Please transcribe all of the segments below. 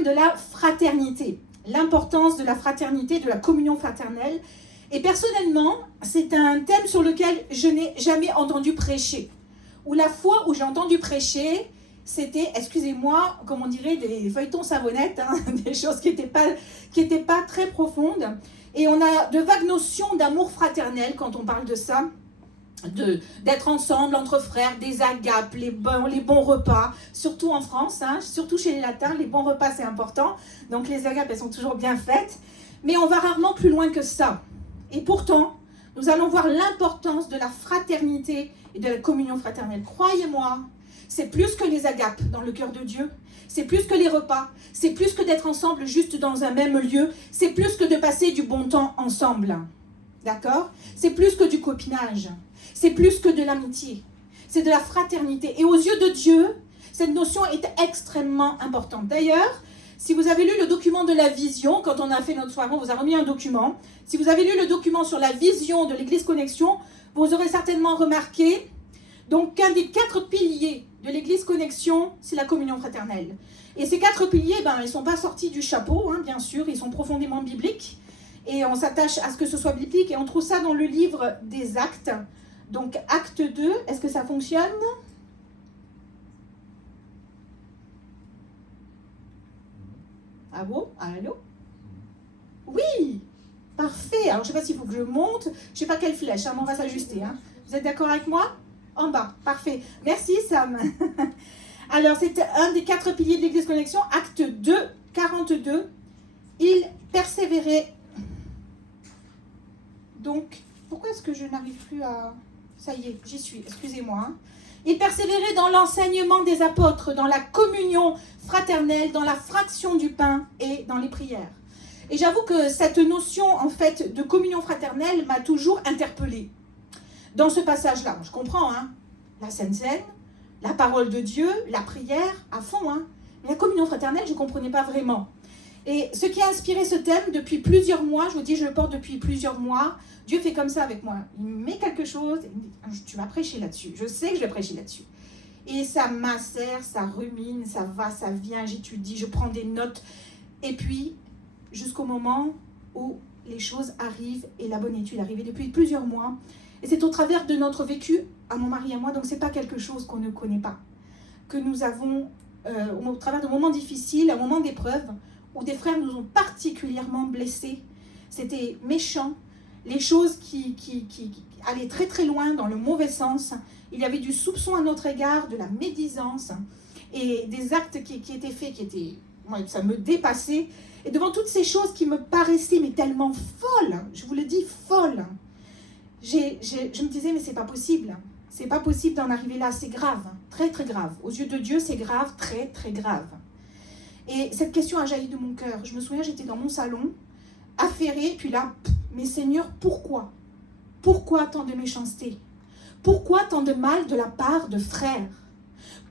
thème de la fraternité, l'importance de la fraternité, de la communion fraternelle. Et personnellement, c'est un thème sur lequel je n'ai jamais entendu prêcher. Ou la fois où j'ai entendu prêcher, c'était, excusez-moi, comme on dirait, des feuilletons savonnettes, hein, des choses qui n'étaient pas très profondes. Et on a de vagues notions d'amour fraternel quand on parle de ça, d'être ensemble entre frères, des agapes, les bons repas, surtout en France, hein, surtout chez les latins, les bons repas c'est important, donc les agapes elles sont toujours bien faites, mais on va rarement plus loin que ça. Et pourtant, nous allons voir l'importance de la fraternité et de la communion fraternelle. Croyez-moi, c'est plus que les agapes dans le cœur de Dieu, c'est plus que les repas, c'est plus que d'être ensemble juste dans un même lieu, c'est plus que de passer du bon temps ensemble, d'accord? C'est plus que du copinage. C'est plus que de l'amitié, c'est de la fraternité. Et aux yeux de Dieu, cette notion est extrêmement importante. D'ailleurs, si vous avez lu le document de la vision, quand on a fait notre soirée, on vous a remis un document. Si vous avez lu le document sur la vision de l'Église Connexion, vous aurez certainement remarqué donc qu'un des 4 piliers de l'Église Connexion, c'est la communion fraternelle. Et ces 4 piliers, ils ne sont pas sortis du chapeau, hein, bien sûr, ils sont profondément bibliques. Et on s'attache à ce que ce soit biblique. Et on trouve ça dans le livre des Actes. Donc, acte 2, est-ce que ça fonctionne? Ah bon? Allô? Oui! Parfait! Alors, je ne sais pas s'il faut que je monte. Je ne sais pas quelle flèche, hein, mais on va s'ajuster. Hein. Vous êtes d'accord avec moi? En bas, parfait. Merci, Sam. Alors, c'est un des 4 piliers de l'Église Connexion. Acte 2, 42. Il persévérait. Donc, pourquoi est-ce que je n'arrive plus à... Ça y est, j'y suis, excusez-moi. Hein. Il persévérait dans l'enseignement des apôtres, dans la communion fraternelle, dans la fraction du pain et dans les prières. Et j'avoue que cette notion, en fait, de communion fraternelle m'a toujours interpellée. Dans ce passage-là, je comprends, hein, la Sainte Seine, la parole de Dieu, la prière, à fond, hein. Mais la communion fraternelle, je ne comprenais pas vraiment. Et ce qui a inspiré ce thème depuis plusieurs mois, je vous dis, je le porte depuis plusieurs mois, Dieu fait comme ça avec moi. Il me met quelque chose, il me dit, tu vas prêcher là-dessus. Je sais que je vais prêcher là-dessus. Et ça m'assère, ça rumine, ça va, ça vient, j'étudie, je prends des notes. Et puis, jusqu'au moment où les choses arrivent, et la bonne étude est arrivée depuis plusieurs mois. Et c'est au travers de notre vécu, à mon mari et à moi, donc ce n'est pas quelque chose qu'on ne connaît pas. Que nous avons, au travers de moments difficiles, un moment d'épreuve, où des frères nous ont particulièrement blessés. C'était méchant. Les choses qui allaient très très loin dans le mauvais sens. Il y avait du soupçon à notre égard, de la médisance et des actes qui étaient faits, ça me dépassait. Et devant toutes ces choses qui me paraissaient mais tellement folles, je vous le dis, folles, je me disais mais c'est pas possible. C'est pas possible d'en arriver là, c'est grave, très très grave. Aux yeux de Dieu, c'est grave, très très grave. Et cette question a jailli de mon cœur. Je me souviens, j'étais dans mon salon, affairée, puis là, mais Seigneur, pourquoi? Pourquoi tant de méchanceté? Pourquoi tant de mal de la part de frères?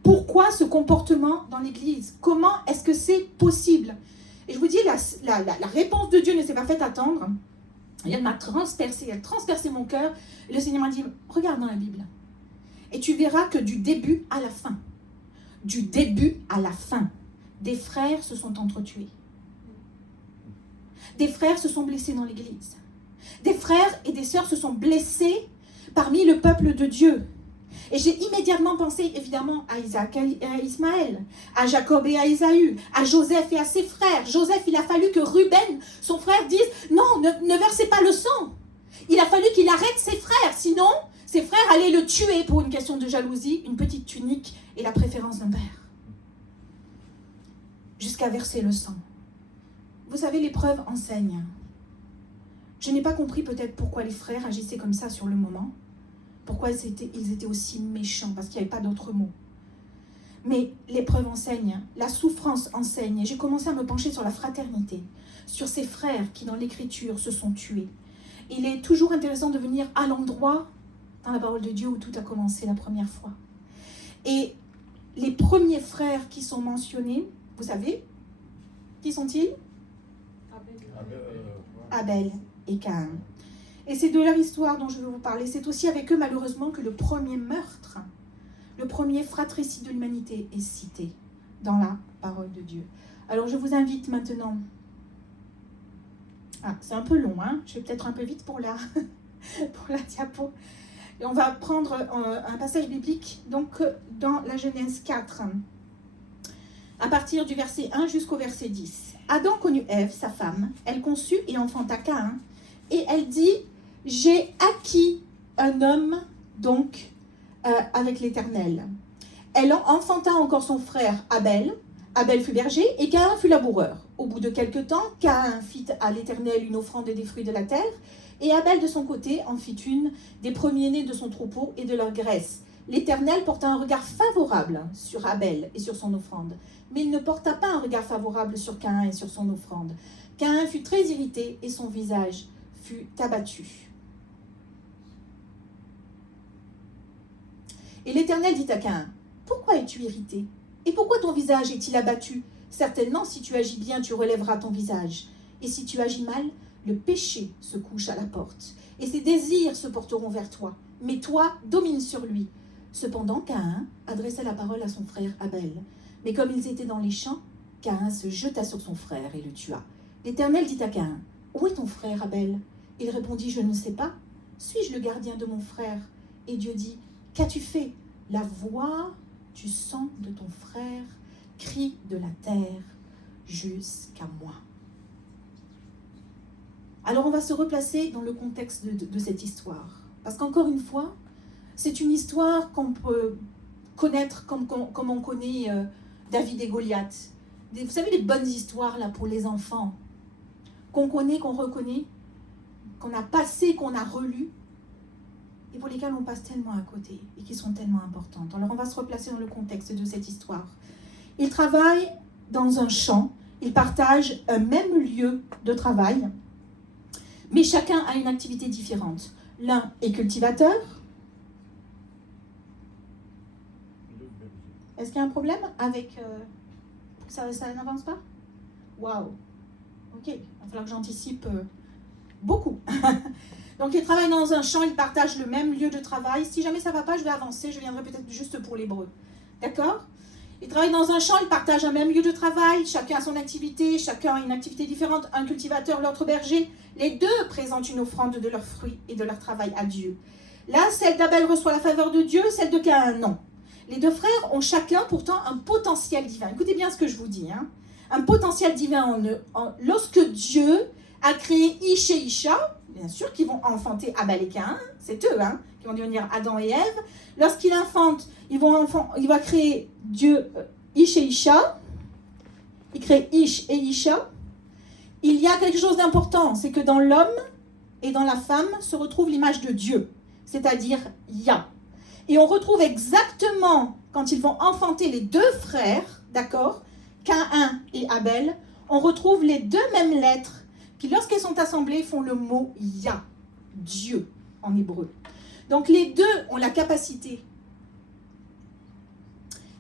Pourquoi ce comportement dans l'Église? Comment est-ce que c'est possible? Et je vous dis, la réponse de Dieu ne s'est pas faite attendre. Elle m'a transpercé, elle a transpercé mon cœur. Et le Seigneur m'a dit, regarde dans la Bible. Et tu verras que du début à la fin, des frères se sont entretués. Des frères se sont blessés dans l'Église. Des frères et des sœurs se sont blessés parmi le peuple de Dieu. Et j'ai immédiatement pensé évidemment à Isaac et à Ismaël, à Jacob et à Ésaü, à Joseph et à ses frères. Joseph, il a fallu que Ruben, son frère, dise « Non, ne versez pas le sang ». Il a fallu qu'il arrête ses frères, sinon ses frères allaient le tuer pour une question de jalousie, une petite tunique et la préférence d'un père. Jusqu'à verser le sang. Vous savez, l'épreuve enseigne. Je n'ai pas compris peut-être pourquoi les frères agissaient comme ça sur le moment. Pourquoi ils étaient aussi méchants, parce qu'il n'y avait pas d'autre mot. Mais l'épreuve enseigne, la souffrance enseigne. Et j'ai commencé à me pencher sur la fraternité, sur ces frères qui, dans l'Écriture, se sont tués. Il est toujours intéressant de venir à l'endroit, dans la parole de Dieu, où tout a commencé la première fois. Et les premiers frères qui sont mentionnés, vous savez, qui sont-ils? Abel et Caïn. Et c'est de leur histoire dont je veux vous parler. C'est aussi avec eux, malheureusement, que le premier meurtre, le premier fratricide de l'humanité est cité dans la parole de Dieu. Alors je vous invite maintenant. Ah, c'est un peu long, hein? Je vais peut-être un peu vite pour la, pour la diapo. Et on va prendre un passage biblique, donc dans la Genèse 4, à partir du verset 1 jusqu'au verset 10. Adam connut Ève, sa femme, elle conçut et enfanta Caïn, et elle dit, j'ai acquis un homme, donc, avec l'Éternel. Elle enfanta encore son frère Abel. Abel fut berger et Caïn fut laboureur. Au bout de quelque temps, Caïn fit à l'Éternel une offrande des fruits de la terre, et Abel de son côté en fit une des premiers-nés de son troupeau et de leur graisse. L'Éternel porta un regard favorable sur Abel et sur son offrande, mais il ne porta pas un regard favorable sur Caïn et sur son offrande. Caïn fut très irrité et son visage fut abattu. Et l'Éternel dit à Caïn, « Pourquoi es-tu irrité? Et pourquoi ton visage est-il abattu? Certainement, si tu agis bien, tu relèveras ton visage. Et si tu agis mal, le péché se couche à la porte, et ses désirs se porteront vers toi. Mais toi, domine sur lui. » Cependant, Caïn adressa la parole à son frère Abel. Mais comme ils étaient dans les champs, Caïn se jeta sur son frère et le tua. L'Éternel dit à Caïn, « Où est ton frère Abel ?» Il répondit, « Je ne sais pas. Suis-je le gardien de mon frère ?» Et Dieu dit, « Qu'as-tu fait? La voix du sang de ton frère crie de la terre jusqu'à moi. » Alors on va se replacer dans le contexte de cette histoire. Parce qu'encore une fois, c'est une histoire qu'on peut connaître comme on connaît David et Goliath. Vous savez, les bonnes histoires là pour les enfants, qu'on connaît, qu'on reconnaît, qu'on a passé, qu'on a relu, et pour lesquelles on passe tellement à côté, et qui sont tellement importantes. Alors on va se replacer dans le contexte de cette histoire. Ils travaillent dans un champ, ils partagent un même lieu de travail, mais chacun a une activité différente. L'un est cultivateur. Est-ce qu'il y a un problème avec... ça n'avance pas? Waouh. Ok, il va falloir que j'anticipe beaucoup. Donc ils travaillent dans un champ, ils partagent le même lieu de travail. Si jamais ça ne va pas, je vais avancer, je viendrai peut-être juste pour l'hébreu. D'accord? Ils travaillent dans un champ, ils partagent un même lieu de travail, chacun a son activité, chacun a une activité différente, un cultivateur, l'autre berger. Les deux présentent une offrande de leurs fruits et de leur travail à Dieu. Là, celle d'Abel reçoit la faveur de Dieu, celle de Caïn, non. Les deux frères ont chacun pourtant un potentiel divin. Écoutez bien ce que je vous dis. Hein. Un potentiel divin en eux. Lorsque Dieu a créé Ish et Isha, bien sûr qu'ils vont enfanter Abel et Caïn, c'est eux qui vont devenir Adam et Ève. Lorsqu'il infante, il va créer Dieu Ish et Isha. Il crée Ish et Isha. Il y a quelque chose d'important, c'est que dans l'homme et dans la femme se retrouve l'image de Dieu, c'est-à-dire Yah. Et on retrouve exactement, quand ils vont enfanter les deux frères, d'accord, Caïn et Abel, on retrouve les deux mêmes lettres qui, lorsqu'elles sont assemblées, font le mot Yah, Dieu, en hébreu. Donc les deux ont la capacité,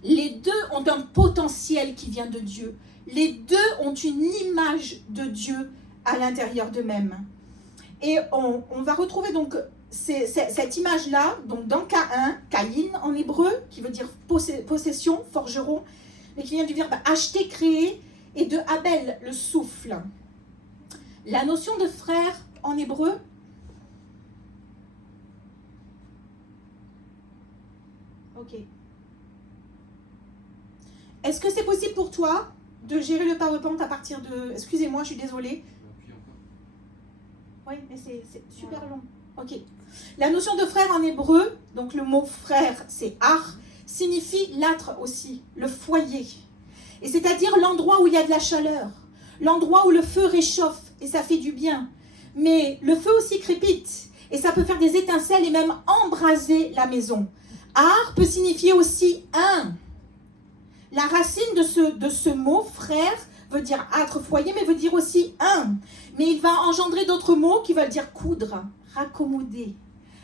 les deux ont un potentiel qui vient de Dieu. Les deux ont une image de Dieu à l'intérieur d'eux-mêmes. Et on va retrouver donc cette image-là, donc dans Caïn, Caïn en hébreu, qui veut dire possession, forgeron, mais qui vient du verbe acheter, créer, et de Abel, le souffle. La notion de frère en hébreu, ok. Est-ce que c'est possible pour toi de gérer le PowerPoint à partir de... Excusez-moi, je suis désolée. Oui, mais c'est super long. Ok. La notion de frère en hébreu, donc le mot frère, c'est ar, signifie l'âtre aussi, le foyer. Et c'est-à-dire l'endroit où il y a de la chaleur, l'endroit où le feu réchauffe et ça fait du bien. Mais le feu aussi crépite et ça peut faire des étincelles et même embraser la maison. Ar peut signifier aussi un. La racine de ce mot, frère, veut dire âtre, foyer, mais veut dire aussi un. Mais il va engendrer d'autres mots qui veulent dire coudre, raccommoder,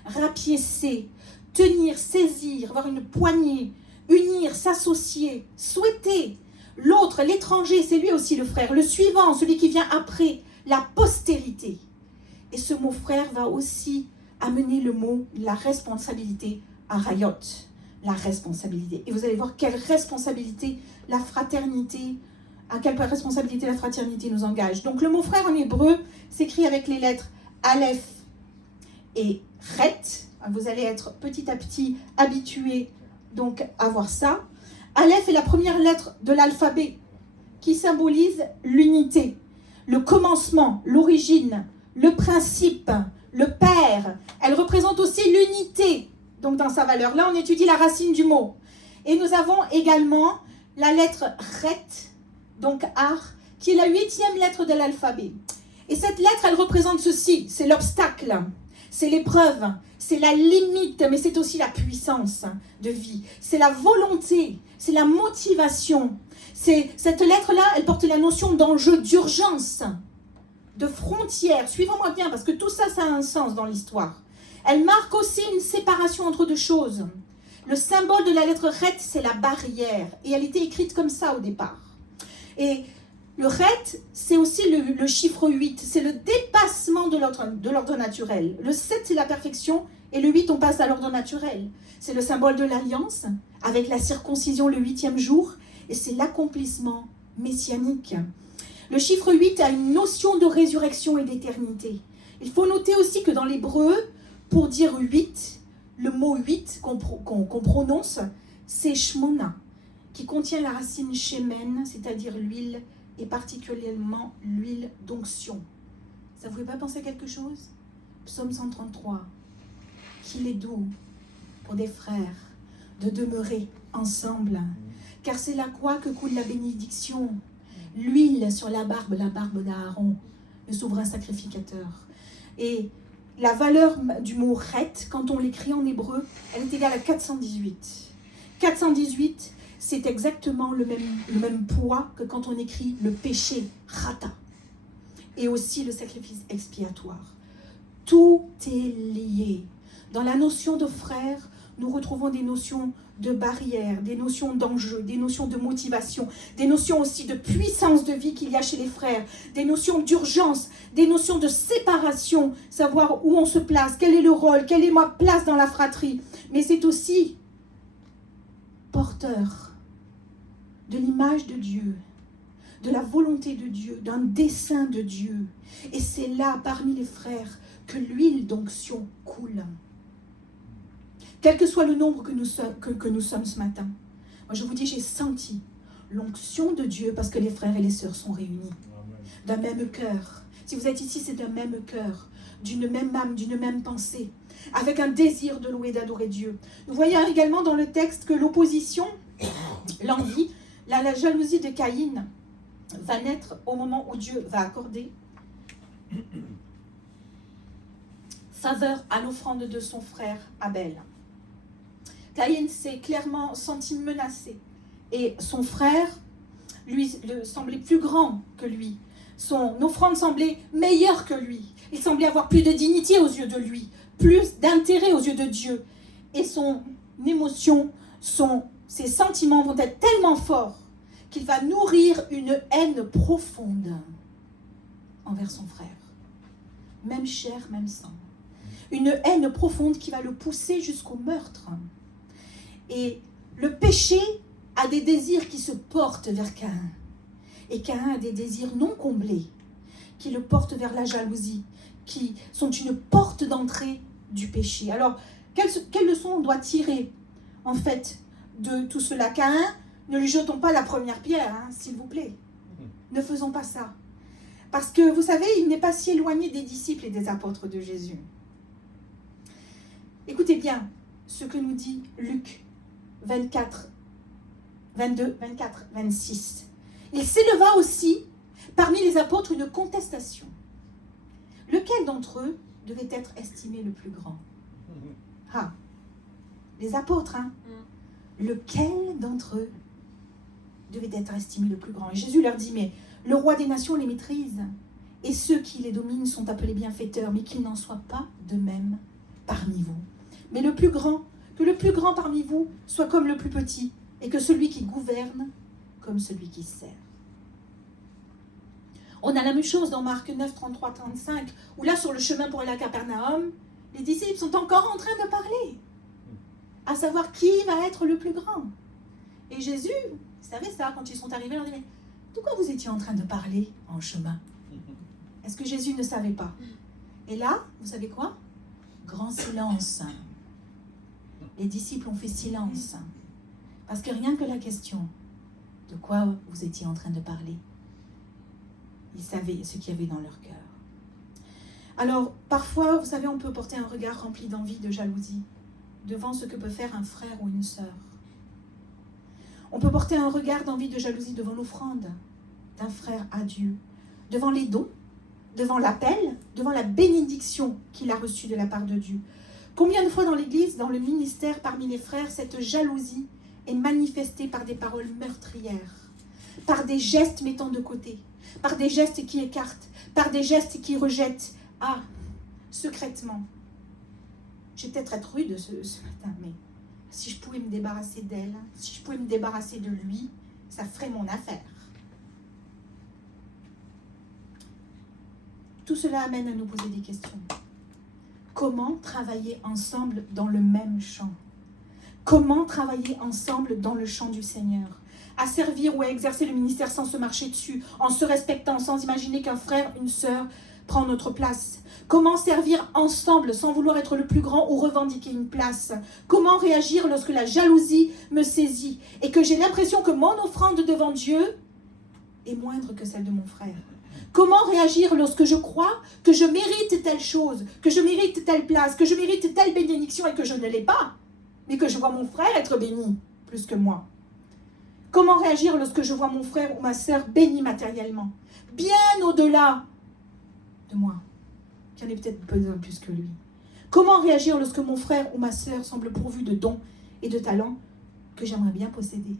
rapiécer, tenir, saisir, avoir une poignée, unir, s'associer, souhaiter. L'autre, l'étranger, c'est lui aussi le frère. Le suivant, celui qui vient après, la postérité. Et ce mot frère va aussi amener le mot, la responsabilité, arayot. La responsabilité. Et vous allez voir quelle responsabilité la fraternité à quelle responsabilité la fraternité nous engage. Donc le mot frère en hébreu s'écrit avec les lettres Aleph et Chet. Vous allez être petit à petit habitués donc à voir ça. Aleph est la première lettre de l'alphabet qui symbolise l'unité, le commencement, l'origine, le principe, le père. Elle représente aussi l'unité, donc dans sa valeur. Là, on étudie la racine du mot. Et nous avons également la lettre Chet, donc Ar, qui est la 8e lettre de l'alphabet. Et cette lettre, elle représente ceci, c'est l'obstacle, c'est l'épreuve, c'est la limite, mais c'est aussi la puissance de vie. C'est la volonté, c'est la motivation. Cette lettre-là, elle porte la notion d'enjeu, d'urgence, de frontière. Suivez-moi bien, parce que tout ça, ça a un sens dans l'histoire. Elle marque aussi une séparation entre deux choses. Le symbole de la lettre Chet, c'est la barrière. Et elle était écrite comme ça au départ. Et le Chet, c'est aussi le chiffre 8. C'est le dépassement de l'ordre naturel. Le 7, c'est la perfection. Et le 8, on passe à l'ordre naturel. C'est le symbole de l'alliance, avec la circoncision le 8e jour. Et c'est l'accomplissement messianique. Le chiffre 8 a une notion de résurrection et d'éternité. Il faut noter aussi que dans l'hébreu, pour dire 8, le mot 8 qu'on prononce, c'est shmona, qui contient la racine shemen, c'est-à-dire l'huile, et particulièrement l'huile d'onction. Ça vous fait pas penser à quelque chose? Psaume 133. Qu'il est doux pour des frères de demeurer ensemble, car c'est la croix que coule la bénédiction. L'huile sur la barbe d'Aaron, le souverain sacrificateur. Et la valeur du mot « chet », quand on l'écrit en hébreu, elle est égale à 418. 418, c'est exactement le même poids que quand on écrit le péché, rata, et aussi le sacrifice expiatoire. Tout est lié. Dans la notion de frère, nous retrouvons des notions de barrière, des notions d'enjeu, des notions de motivation, des notions aussi de puissance de vie qu'il y a chez les frères, des notions d'urgence, des notions de séparation, savoir où on se place, quel est le rôle, quelle est ma place dans la fratrie. Mais c'est aussi porteur de l'image de Dieu, de la volonté de Dieu, d'un dessein de Dieu. Et c'est là, parmi les frères, que l'huile d'onction coule. Quel que soit le nombre que nous sommes ce matin. Moi, je vous dis, j'ai senti l'onction de Dieu parce que les frères et les sœurs sont réunis. D'un même cœur. Si vous êtes ici, c'est d'un même cœur, d'une même âme, d'une même pensée, avec un désir de louer et d'adorer Dieu. Nous voyons également dans le texte que l'opposition, l'envie, la jalousie de Caïn va naître au moment où Dieu va accorder faveur à l'offrande de son frère Abel. Caïn s'est clairement senti menacé et son frère lui semblait plus grand que lui. Son offrande semblait meilleure que lui. Il semblait avoir plus de dignité aux yeux de lui, plus d'intérêt aux yeux de Dieu. Et son émotion, ses sentiments vont être tellement forts qu'il va nourrir une haine profonde envers son frère. Même chair, même sang. Une haine profonde qui va le pousser jusqu'au meurtre. Et le péché a des désirs qui se portent vers Caïn. Et Caïn a des désirs non comblés qui le portent vers la jalousie, qui sont une porte d'entrée du péché. Alors, quelle leçon on doit tirer, en fait, de tout cela? Caïn, ne lui jetons pas la première pierre, hein, s'il vous plaît. Ne faisons pas ça. Parce que, vous savez, il n'est pas si éloigné des disciples et des apôtres de Jésus. Écoutez bien ce que nous dit Luc 22, 24, 26. Il s'éleva aussi parmi les apôtres une contestation. Lequel d'entre eux devait être estimé le plus grand? Ah, les apôtres, hein? Lequel d'entre eux devait être estimé le plus grand? Et Jésus leur dit, mais le roi des nations les maîtrise, et ceux qui les dominent sont appelés bienfaiteurs, mais qu'il n'en soit pas de même parmi vous. Mais le plus grand, que le plus grand parmi vous soit comme le plus petit, et que celui qui gouverne comme celui qui sert. On a la même chose dans Marc 9, 33, 35, où là, sur le chemin pour aller à Capernaum, les disciples sont encore en train de parler, à savoir qui va être le plus grand. Et Jésus, vous savez ça, quand ils sont arrivés, il leur dit, mais de quoi vous étiez en train de parler en chemin? Est-ce que Jésus ne savait pas? Et là, vous savez quoi? Grand silence. Les disciples ont fait silence. Parce que rien que la question, de quoi vous étiez en train de parler, ils savaient ce qu'il y avait dans leur cœur. Alors, parfois, vous savez, on peut porter un regard rempli d'envie, de jalousie, devant ce que peut faire un frère ou une sœur. On peut porter un regard d'envie, de jalousie devant l'offrande d'un frère à Dieu, devant les dons, devant l'appel, devant la bénédiction qu'il a reçue de la part de Dieu. Combien de fois dans l'Église, dans le ministère, parmi les frères, cette jalousie est manifestée par des paroles meurtrières, par des gestes mettant de côté, par des gestes qui écartent, par des gestes qui rejettent. Ah, secrètement, je vais peut-être être rude ce matin, mais si je pouvais me débarrasser d'elle, si je pouvais me débarrasser de lui, ça ferait mon affaire. Tout cela amène à nous poser des questions. Comment travailler ensemble dans le même champ? Comment travailler ensemble dans le champ du Seigneur? À servir ou à exercer le ministère sans se marcher dessus, en se respectant, sans imaginer qu'un frère, une sœur prend notre place. Comment servir ensemble sans vouloir être le plus grand ou revendiquer une place? Comment réagir lorsque la jalousie me saisit et que j'ai l'impression que mon offrande devant Dieu est moindre que celle de mon frère? Comment réagir lorsque je crois que je mérite telle chose, que je mérite telle place, que je mérite telle bénédiction et que je ne l'ai pas, mais que je vois mon frère être béni plus que moi? Comment réagir lorsque je vois mon frère ou ma sœur béni matériellement, bien au-delà de moi, qui en est peut-être besoin plus que lui? Comment réagir lorsque mon frère ou ma sœur semble pourvu de dons et de talents que j'aimerais bien posséder?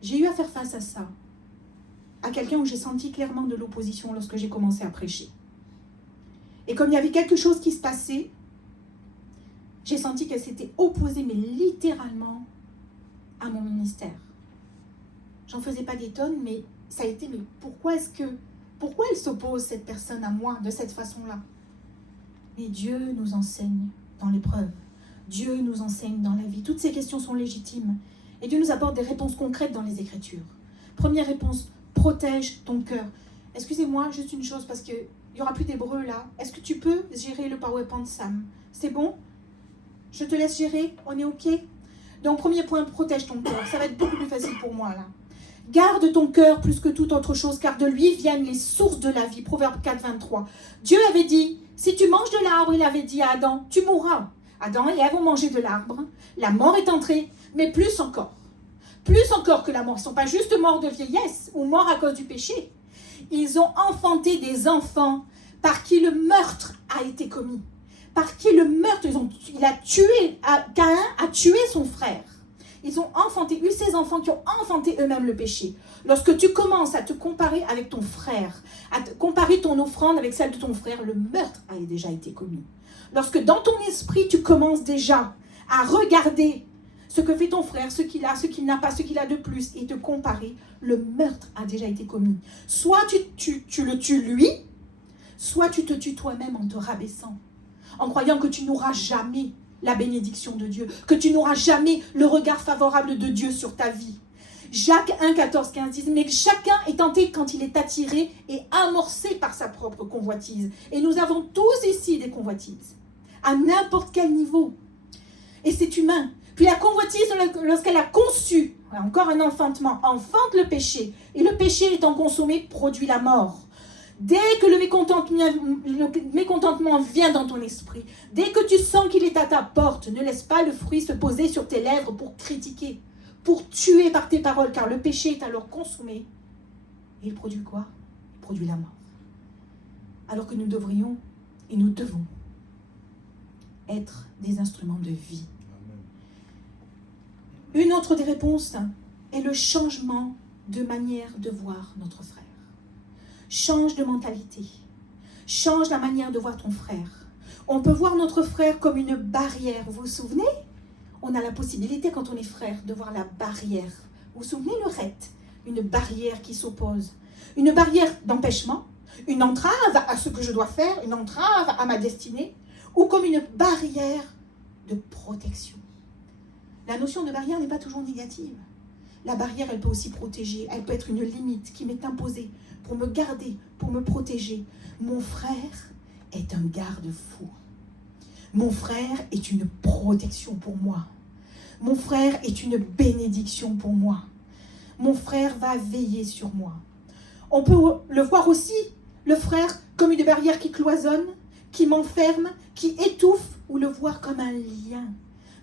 J'ai eu à faire face à ça, à quelqu'un où j'ai senti clairement de l'opposition lorsque j'ai commencé à prêcher. Et comme il y avait quelque chose qui se passait, j'ai senti qu'elle s'était opposée, mais littéralement, à mon ministère. J'en faisais pas des tonnes, mais ça a été, mais pourquoi elle s'oppose, cette personne, à moi, de cette façon-là? Mais Dieu nous enseigne dans l'épreuve. Dieu nous enseigne dans la vie. Toutes ces questions sont légitimes. Et Dieu nous apporte des réponses concrètes dans les Écritures. Première réponse, protège ton cœur. Excusez-moi, juste une chose, parce qu'il n'y aura plus d'hébreu là. Est-ce que tu peux gérer le PowerPoint, Sam? C'est bon? Je te laisse gérer? On est OK? Donc, premier point, protège ton cœur. Ça va être beaucoup plus facile pour moi là. Garde ton cœur plus que toute autre chose, car de lui viennent les sources de la vie. Proverbe 4, 23. Dieu avait dit, si tu manges de l'arbre, il avait dit à Adam, tu mourras. Adam et Ève ont mangé de l'arbre. La mort est entrée, mais plus encore. Plus encore que la mort. Ils ne sont pas juste morts de vieillesse ou morts à cause du péché. Ils ont enfanté des enfants par qui le meurtre a été commis. Par qui le meurtre, Caïn a tué son frère. Ils ont eu ces enfants qui ont enfanté eux-mêmes le péché. Lorsque tu commences à te comparer avec ton frère, à te comparer ton offrande avec celle de ton frère, le meurtre a déjà été commis. Lorsque dans ton esprit, tu commences déjà à regarder ce que fait ton frère, ce qu'il a, ce qu'il n'a pas, ce qu'il a de plus, et te comparer, le meurtre a déjà été commis. Soit tu le tues lui, soit tu te tues toi-même en te rabaissant, en croyant que tu n'auras jamais la bénédiction de Dieu, que tu n'auras jamais le regard favorable de Dieu sur ta vie. Jacques 1, 14, 15 dit, mais chacun est tenté quand il est attiré et amorcé par sa propre convoitise. Et nous avons tous ici des convoitises, à n'importe quel niveau. Et c'est humain. Puis la convoitise, lorsqu'elle a conçu, encore un enfantement, enfante le péché. Et le péché étant consommé, produit la mort. Dès que le mécontentement vient dans ton esprit, dès que tu sens qu'il est à ta porte, ne laisse pas le fruit se poser sur tes lèvres pour critiquer, pour tuer par tes paroles, car le péché est alors consommé. Et il produit quoi? Il produit la mort. Alors que nous devrions et nous devons être des instruments de vie. Une autre des réponses est le changement de manière de voir notre frère. Change de mentalité. Change la manière de voir ton frère. On peut voir notre frère comme une barrière. Vous vous souvenez? On a la possibilité, quand on est frère, de voir la barrière. Vous vous souvenez le rète? Une barrière qui s'oppose. Une barrière d'empêchement, une entrave à ce que je dois faire, une entrave à ma destinée, ou comme une barrière de protection. La notion de barrière n'est pas toujours négative. La barrière, elle peut aussi protéger. Elle peut être une limite qui m'est imposée pour me garder, pour me protéger. Mon frère est un garde-fou. Mon frère est une protection pour moi. Mon frère est une bénédiction pour moi. Mon frère va veiller sur moi. On peut le voir aussi, le frère, comme une barrière qui cloisonne, qui m'enferme, qui étouffe, ou le voir comme un lien.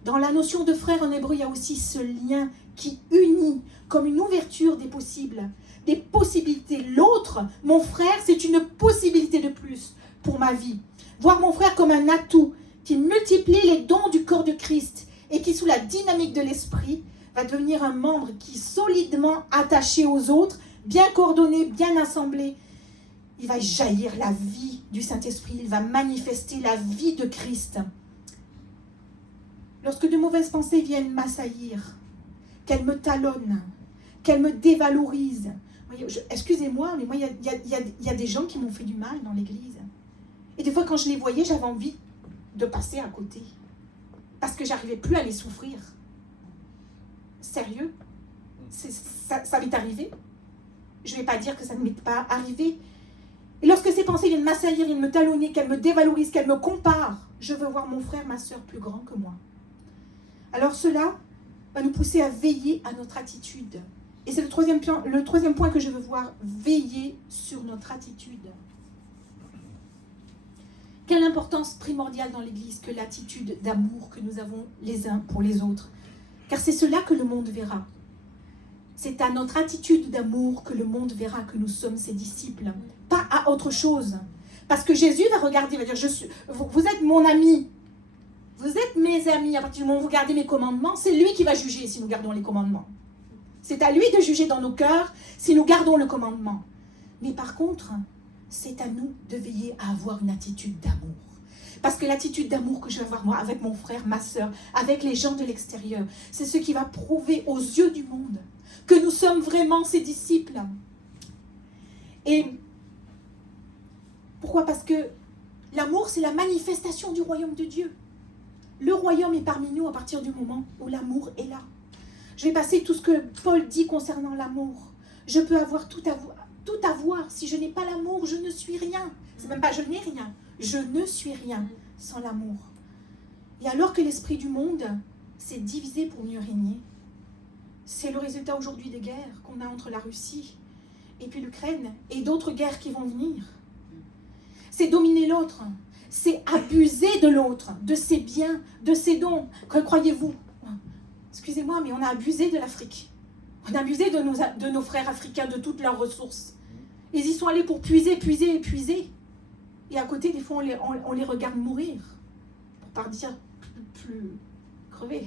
Dans la notion de frère en hébreu, il y a aussi ce lien qui unit, comme une ouverture des possibles, des possibilités. L'autre, mon frère, c'est une possibilité de plus pour ma vie. Voir mon frère comme un atout qui multiplie les dons du corps de Christ et qui, sous la dynamique de l'esprit, va devenir un membre qui est solidement attaché aux autres, bien coordonné, bien assemblé. Il va jaillir la vie du Saint-Esprit, il va manifester la vie de Christ. Lorsque de mauvaises pensées viennent m'assaillir, qu'elles me talonnent, qu'elles me dévalorisent, excusez-moi, mais moi, il y a des gens qui m'ont fait du mal dans l'église. Et des fois, quand je les voyais, j'avais envie de passer à côté. Parce que j'arrivais plus à les souffrir. Sérieux, ça m'est arrivé. Je ne vais pas dire que ça ne m'est pas arrivé. Et lorsque ces pensées viennent m'assaillir, viennent me talonner, qu'elles me dévalorisent, qu'elles me comparent, je veux voir mon frère, ma sœur plus grand que moi. Alors cela va nous pousser à veiller à notre attitude. Et c'est le troisième point que je veux voir, veiller sur notre attitude. Quelle importance primordiale dans l'Église que l'attitude d'amour que nous avons les uns pour les autres. Car c'est cela que le monde verra. C'est à notre attitude d'amour que le monde verra que nous sommes ses disciples, pas à autre chose. Parce que Jésus va regarder, il va dire, vous êtes mon ami, vous êtes mes amis, à partir du moment où vous gardez mes commandements, c'est lui qui va juger si nous gardons les commandements. C'est à lui de juger dans nos cœurs si nous gardons le commandement. Mais par contre, c'est à nous de veiller à avoir une attitude d'amour. Parce que l'attitude d'amour que je vais avoir moi avec mon frère, ma soeur, avec les gens de l'extérieur, c'est ce qui va prouver aux yeux du monde que nous sommes vraiment ses disciples. Et pourquoi? Parce que l'amour, c'est la manifestation du royaume de Dieu. Le royaume est parmi nous à partir du moment où l'amour est là. Je vais passer tout ce que Paul dit concernant l'amour. Je peux avoir tout avoir. Si je n'ai pas l'amour, je ne suis rien. C'est même pas je n'ai rien. Je ne suis rien sans l'amour. Et alors que l'esprit du monde s'est divisé pour mieux régner, c'est le résultat aujourd'hui des guerres qu'on a entre la Russie et puis l'Ukraine et d'autres guerres qui vont venir. C'est dominer l'autre, c'est abuser de l'autre, de ses biens, de ses dons. Que croyez-vous? Excusez-moi, mais on a abusé de l'Afrique. On a abusé de nos frères africains, de toutes leurs ressources. Ils y sont allés pour puiser. Et à côté, des fois, on les regarde mourir. Pour pas dire plus crever.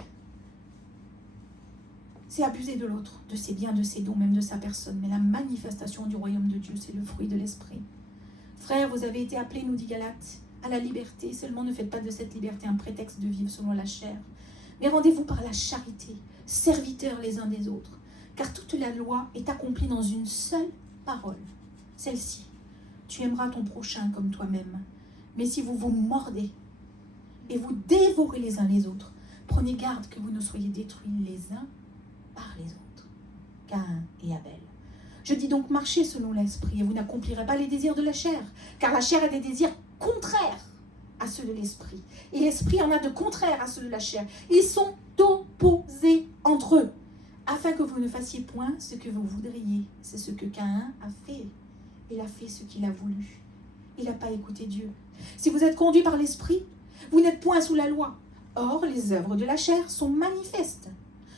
C'est abuser de l'autre, de ses biens, de ses dons, même de sa personne. Mais la manifestation du royaume de Dieu, c'est le fruit de l'esprit. Frères, vous avez été appelés, nous dit Galates, à la liberté. Seulement ne faites pas de cette liberté un prétexte de vivre selon la chair. Mais rendez-vous par la charité, serviteurs les uns des autres. Car toute la loi est accomplie dans une seule parole. Celle-ci, tu aimeras ton prochain comme toi-même. Mais si vous vous mordez et vous dévorez les uns les autres, prenez garde que vous ne soyez détruits les uns par les autres. Caïn et Abel. Je dis donc marchez selon l'esprit et vous n'accomplirez pas les désirs de la chair, car la chair a des désirs contraires à ceux de l'esprit. Et l'esprit en a de contraires à ceux de la chair. Ils sont opposés entre eux, afin que vous ne fassiez point ce que vous voudriez. C'est ce que Caïn a fait. Il a fait ce qu'il a voulu. Il n'a pas écouté Dieu. Si vous êtes conduits par l'esprit, vous n'êtes point sous la loi. Or, les œuvres de la chair sont manifestes.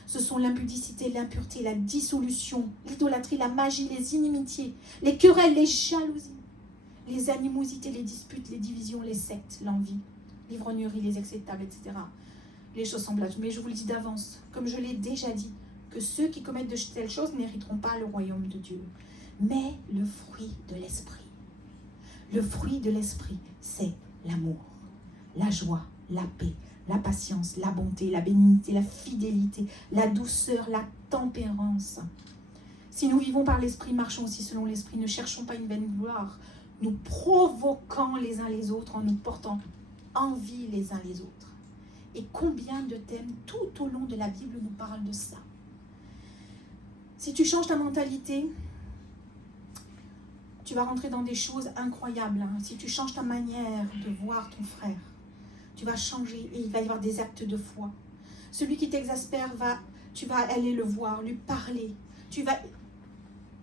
Ce sont l'impudicité, l'impureté, la dissolution, l'idolâtrie, la magie, les inimitiés, les querelles, les jalousies, les animosités, les disputes, les divisions, les sectes, l'envie, l'ivrognerie, les excès de table, etc. Les choses semblables. Mais je vous le dis d'avance, comme je l'ai déjà dit, que ceux qui commettent de telles choses n'hériteront pas le royaume de Dieu. Mais le fruit de l'esprit. Le fruit de l'esprit, c'est l'amour, la joie, la paix, la patience, la bonté, la bénignité, la fidélité, la douceur, la tempérance. Si nous vivons par l'esprit, marchons aussi selon l'esprit, ne cherchons pas une vaine gloire, nous provoquant les uns les autres en nous portant envie les uns les autres. Et combien de thèmes tout au long de la Bible nous parlent de ça. Si tu changes ta mentalité, tu vas rentrer dans des choses incroyables. Si tu changes ta manière de voir ton frère, tu vas changer et il va y avoir des actes de foi. Celui qui t'exaspère, tu vas aller le voir, lui parler.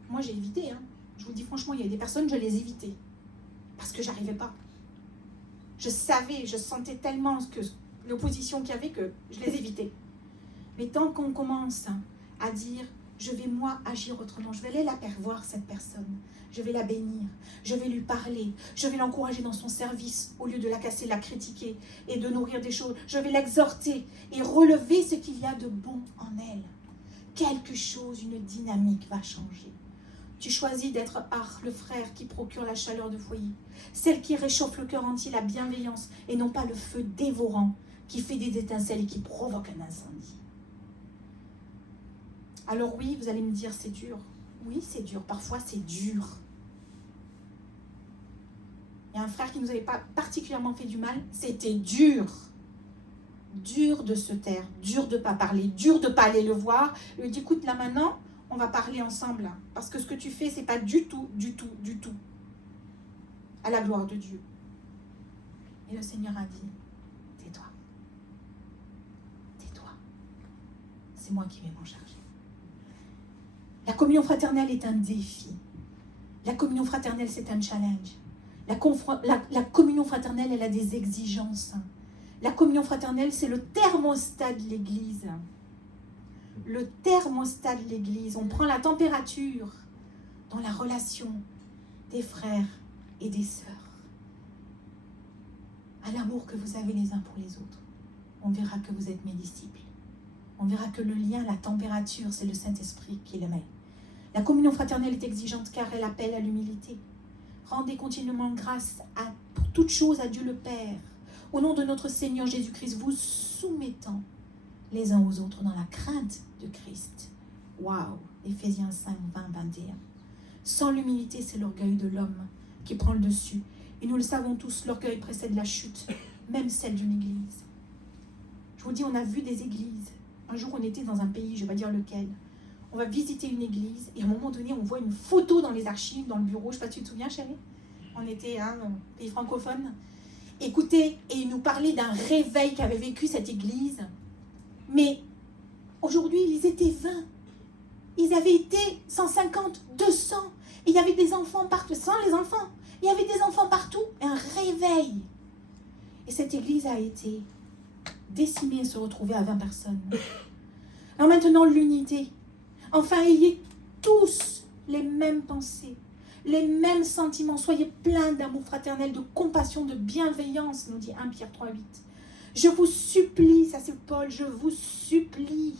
Moi, j'ai évité. Je vous dis franchement, il y a des personnes, je les évitais. Parce que j'arrivais pas. Je savais, je sentais tellement l'opposition qu'il y avait que je les évitais. Mais tant qu'on commence à dire, je vais moi agir autrement, je vais aller la voir cette personne, je vais la bénir, je vais lui parler, je vais l'encourager dans son service au lieu de la casser, la critiquer et de nourrir des choses. Je vais l'exhorter et relever ce qu'il y a de bon en elle. Quelque chose, une dynamique va changer. Tu choisis d'être le frère qui procure la chaleur de foyer, celle qui réchauffe le cœur entier, la bienveillance, et non pas le feu dévorant qui fait des étincelles et qui provoque un incendie. Alors oui, vous allez me dire, c'est dur. Oui, c'est dur. Parfois, c'est dur. Il y a un frère qui ne nous avait pas particulièrement fait du mal. C'était dur. Dur de se taire, dur de ne pas parler, dur de ne pas aller le voir. Il lui dit, écoute, là maintenant, on va parler ensemble. Parce que ce que tu fais, ce n'est pas du tout à la gloire de Dieu. Et le Seigneur a dit, tais-toi. Tais-toi. C'est moi qui vais m'en charger. La communion fraternelle est un défi. La communion fraternelle, c'est un challenge. La communion fraternelle, elle a des exigences. La communion fraternelle, c'est le thermostat de l'Église. Le thermostat de l'Église. On prend la température dans la relation des frères et des sœurs. À l'amour que vous avez les uns pour les autres, on verra que vous êtes mes disciples. On verra que le lien, la température, c'est le Saint-Esprit qui le met. La communion fraternelle est exigeante car elle appelle à l'humilité. Rendez continuellement grâce pour toutes choses à Dieu le Père. Au nom de notre Seigneur Jésus-Christ, vous soumettant les uns aux autres dans la crainte de Christ. Waouh! Éphésiens 5, 20, 21. Sans l'humilité, c'est l'orgueil de l'homme qui prend le dessus. Et nous le savons tous, l'orgueil précède la chute, même celle d'une église. Je vous dis, on a vu des églises. Un jour, on était dans un pays, je ne vais pas dire lequel. On va visiter une église et à un moment donné, on voit une photo dans les archives, dans le bureau. Je ne sais pas si tu te souviens, chérie. On était un pays francophone. Écoutez, et il nous parlait d'un réveil qu'avait vécu cette église. Mais aujourd'hui, ils étaient 20. Ils avaient été 150, 200. Et il y avait des enfants partout. Sans les enfants, il y avait des enfants partout. Et un réveil. Et cette église a été décimée et se retrouver à 20 personnes. Alors maintenant, l'unité. Enfin, ayez tous les mêmes pensées, les mêmes sentiments. Soyez pleins d'amour fraternel, de compassion, de bienveillance, nous dit 1 Pierre 3, 8. Je vous supplie, ça c'est Paul, je vous supplie,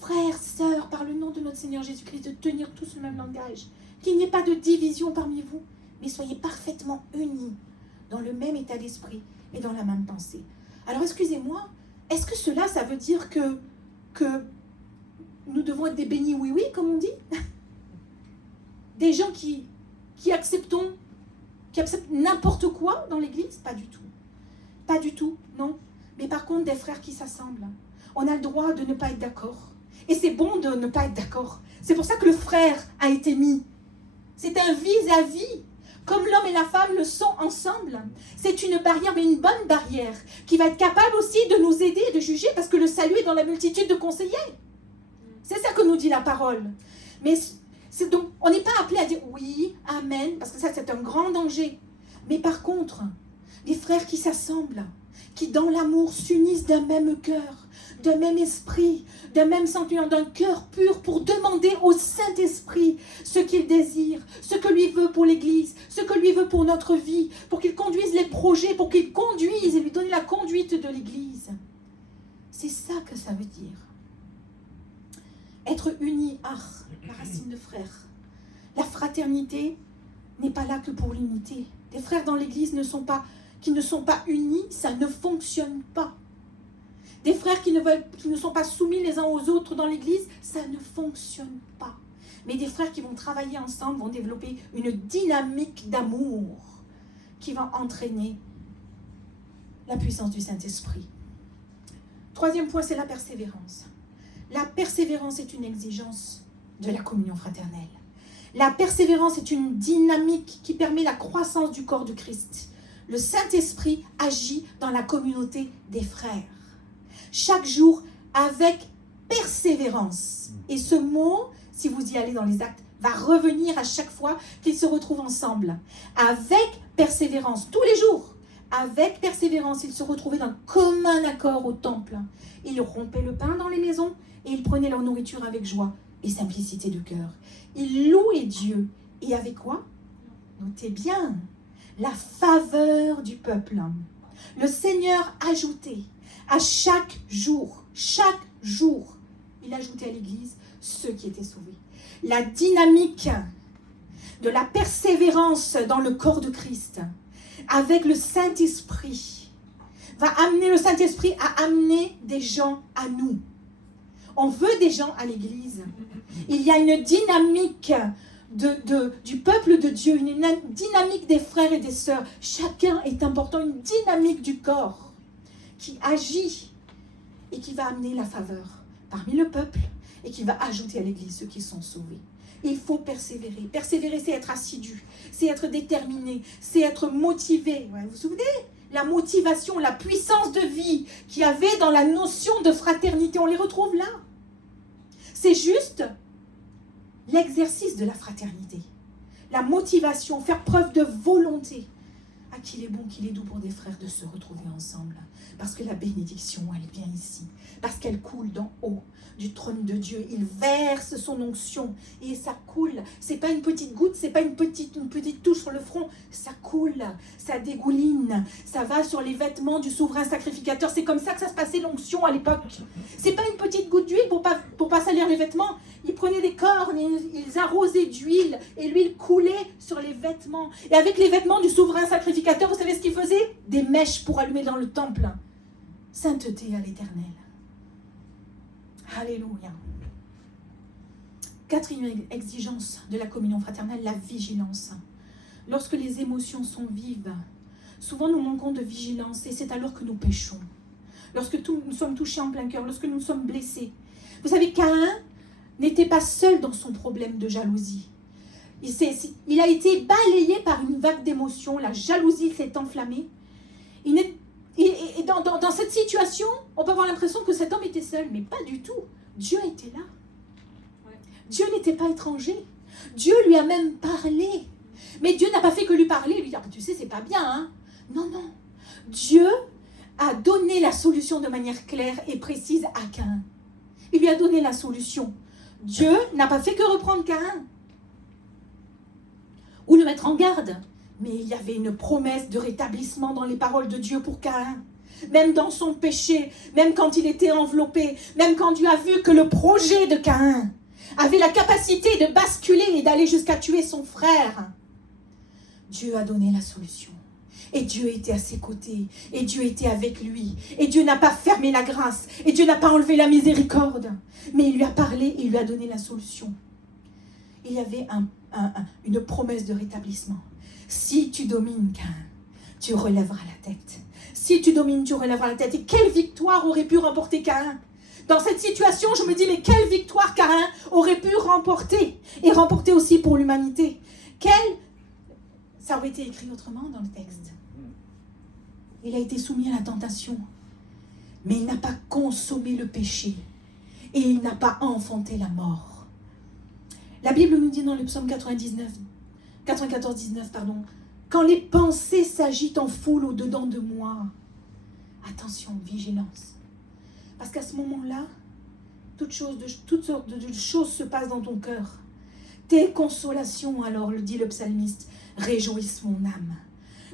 frères, sœurs, par le nom de notre Seigneur Jésus-Christ, de tenir tous le même langage, qu'il n'y ait pas de division parmi vous, mais soyez parfaitement unis dans le même état d'esprit et dans la même pensée. Alors, excusez-moi, est-ce que cela, ça veut dire que nous devons être des bénis oui-oui, comme on dit? Des gens qui acceptent n'importe quoi dans l'église? Pas du tout. Pas du tout, non. Mais par contre, des frères qui s'assemblent. On a le droit de ne pas être d'accord. Et c'est bon de ne pas être d'accord. C'est pour ça que le frère a été mis. C'est un vis-à-vis. Comme l'homme et la femme le sont ensemble. C'est une barrière, mais une bonne barrière, qui va être capable aussi de nous aider et de juger, parce que le salut est dans la multitude de conseillers. C'est ça que nous dit la parole. Mais donc, on n'est pas appelé à dire oui, amen, parce que ça, c'est un grand danger. Mais par contre, les frères qui s'assemblent, qui dans l'amour s'unissent d'un même cœur, d'un même esprit, d'un même sentiment, d'un cœur pur pour demander au Saint-Esprit ce qu'il désire, ce que lui veut pour l'Église, ce que lui veut pour notre vie, pour qu'il conduise les projets, pour qu'il conduise et lui donne la conduite de l'Église. C'est ça que ça veut dire. Être unis, la racine de frère. La fraternité n'est pas là que pour l'unité. Les frères dans l'Église qui ne sont pas unis, ça ne fonctionne pas. Des frères qui ne sont pas soumis les uns aux autres dans l'Église, ça ne fonctionne pas. Mais des frères qui vont travailler ensemble vont développer une dynamique d'amour qui va entraîner la puissance du Saint-Esprit. Troisième point, c'est la persévérance. La persévérance est une exigence de la communion fraternelle. La persévérance est une dynamique qui permet la croissance du corps du Christ. Le Saint-Esprit agit dans la communauté des frères. Chaque jour avec persévérance. Et ce mot, si vous y allez dans les actes, va revenir à chaque fois qu'ils se retrouvent ensemble. Avec persévérance, tous les jours. Avec persévérance, ils se retrouvaient d'un commun accord au temple. Ils rompaient le pain dans les maisons et ils prenaient leur nourriture avec joie et simplicité de cœur. Ils louaient Dieu. Et avec quoi? Notez bien, la faveur du peuple. Le Seigneur ajoutait à chaque jour, il ajoutait à l'Église ceux qui étaient sauvés. La dynamique de la persévérance dans le corps de Christ avec le Saint-Esprit va amener le Saint-Esprit à amener des gens à nous. On veut des gens à l'Église. Il y a une dynamique du peuple de Dieu, une dynamique des frères et des sœurs. Chacun est important, une dynamique du corps qui agit et qui va amener la faveur parmi le peuple et qui va ajouter à l'Église ceux qui sont sauvés. Il faut persévérer. Persévérer, c'est être assidu, c'est être déterminé, c'est être motivé. Vous vous souvenez? La motivation, la puissance de vie qu'il y avait dans la notion de fraternité, on les retrouve là. C'est juste l'exercice de la fraternité. La motivation, faire preuve de volonté. Ah, qu'il est bon, qu'il est doux pour des frères de se retrouver ensemble. Parce que la bénédiction, elle vient ici. Parce qu'elle coule d'en haut, du trône de Dieu. Il verse son onction et ça coule. C'est pas une petite goutte, c'est pas une petite touche sur le front. Ça coule, ça dégouline. Ça va sur les vêtements du souverain sacrificateur. C'est comme ça que ça se passait l'onction à l'époque. C'est pas une petite goutte d'huile pour pas salir les vêtements. Ils prenaient des cornes, ils arrosaient d'huile et l'huile coulait sur les vêtements. Et avec les vêtements du souverain sacrificateur, vous savez ce qu'ils faisaient? Des mèches pour allumer dans le temple. Sainteté à l'Éternel. Alléluia. Quatrième exigence de la communion fraternelle, la vigilance. Lorsque les émotions sont vives, souvent nous manquons de vigilance et c'est alors que nous péchons. Lorsque nous sommes touchés en plein cœur, lorsque nous sommes blessés. Vous savez, Caïn n'était pas seul dans son problème de jalousie. Il a été balayé par une vague d'émotions, la jalousie s'est enflammée. Et dans cette situation, on peut avoir l'impression que cet homme était seul, mais pas du tout. Dieu était là. Dieu n'était pas étranger. Dieu lui a même parlé. Mais Dieu n'a pas fait que lui parler, lui dire, tu sais, c'est pas bien, hein? Non, non. Dieu a donné la solution de manière claire et précise à Caïn. Il lui a donné la solution. Dieu n'a pas fait que reprendre Caïn ou le mettre en garde. Mais il y avait une promesse de rétablissement dans les paroles de Dieu pour Caïn. Même dans son péché, même quand il était enveloppé, même quand Dieu a vu que le projet de Caïn avait la capacité de basculer et d'aller jusqu'à tuer son frère, Dieu a donné la solution. Et Dieu était à ses côtés, et Dieu était avec lui, et Dieu n'a pas fermé la grâce, et Dieu n'a pas enlevé la miséricorde, mais il lui a parlé et il lui a donné la solution. Il y avait une promesse de rétablissement. Si tu domines Caïn, tu relèveras la tête. Si tu domines, tu relèveras la tête. Et quelle victoire aurait pu remporter Caïn? Dans cette situation, je me dis, mais quelle victoire Caïn aurait pu remporter? Et remporter aussi pour l'humanité. Ça aurait été écrit autrement dans le texte. Il a été soumis à la tentation, mais il n'a pas consommé le péché. Et il n'a pas enfanté la mort. La Bible nous dit dans le psaume 94-19, quand les pensées s'agitent en foule au-dedans de moi, attention, vigilance. Parce qu'à ce moment-là, toutes sortes de choses se passent dans ton cœur. Tes consolations, alors, le dit le psalmiste, réjouissent mon âme.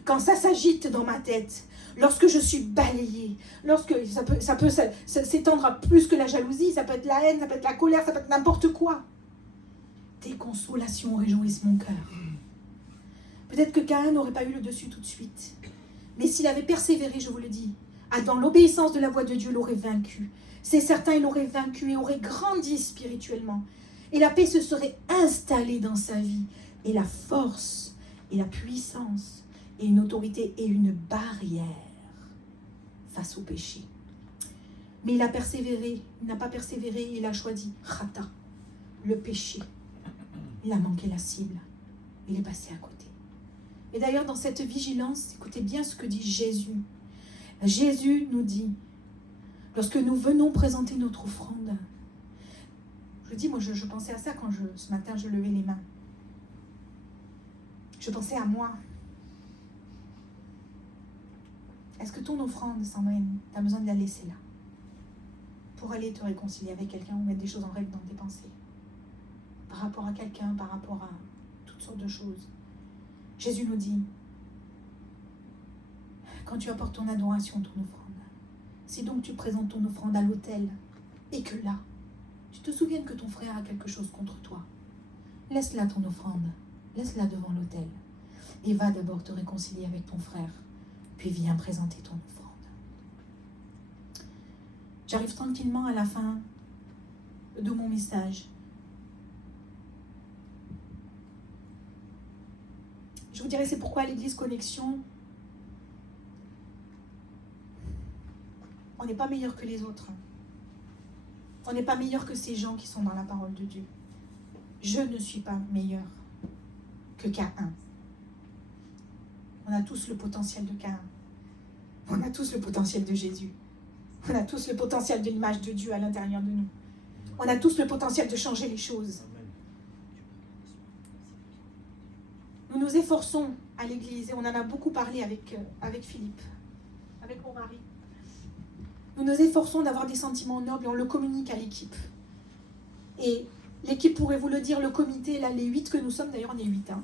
Quand ça s'agite dans ma tête, lorsque je suis balayée, lorsque ça peut s'étendre à plus que la jalousie, ça peut être la haine, ça peut être la colère, ça peut être n'importe quoi. Tes consolations réjouissent mon cœur. Peut-être que Caïn n'aurait pas eu le dessus tout de suite. Mais s'il avait persévéré, je vous le dis, dans l'obéissance de la voix de Dieu, il aurait vaincu. C'est certain, il aurait vaincu et aurait grandi spirituellement. Et la paix se serait installée dans sa vie. Et la force, et la puissance, et une autorité, et une barrière face au péché. Mais il a persévéré. Il n'a pas persévéré, il a choisi Khata, le péché. Il a manqué la cible. Il est passé à côté. Et d'ailleurs, dans cette vigilance, écoutez bien ce que dit Jésus. Jésus nous dit, lorsque nous venons présenter notre offrande, je dis, moi je pensais à ça quand ce matin je levais les mains. Je pensais à moi. Est-ce que ton offrande, Sandrine, tu as besoin de la laisser là pour aller te réconcilier avec quelqu'un ou mettre des choses en règle dans tes pensées par rapport à quelqu'un, par rapport à toutes sortes de choses. Jésus nous dit, quand tu apportes ton adoration, ton offrande, si donc tu présentes ton offrande à l'autel et que là, tu te souviennes que ton frère a quelque chose contre toi, laisse-la ton offrande, laisse-la devant l'autel et va d'abord te réconcilier avec ton frère, puis viens présenter ton offrande. J'arrive tranquillement à la fin de mon message. Je vous dirais, c'est pourquoi à l'Église Connexion, on n'est pas meilleur que les autres. On n'est pas meilleur que ces gens qui sont dans la parole de Dieu. Je ne suis pas meilleur que Caïn. On a tous le potentiel de Caïn. On a tous le potentiel de Jésus. On a tous le potentiel de l'image de Dieu à l'intérieur de nous. On a tous le potentiel de changer les choses. Nous nous efforçons à l'Église, et on en a beaucoup parlé avec Philippe, avec mon mari. Nous nous efforçons d'avoir des sentiments nobles et on le communique à l'équipe. Et l'équipe pourrait vous le dire, le comité, là, les 8 que nous sommes, d'ailleurs on est 8. Hein.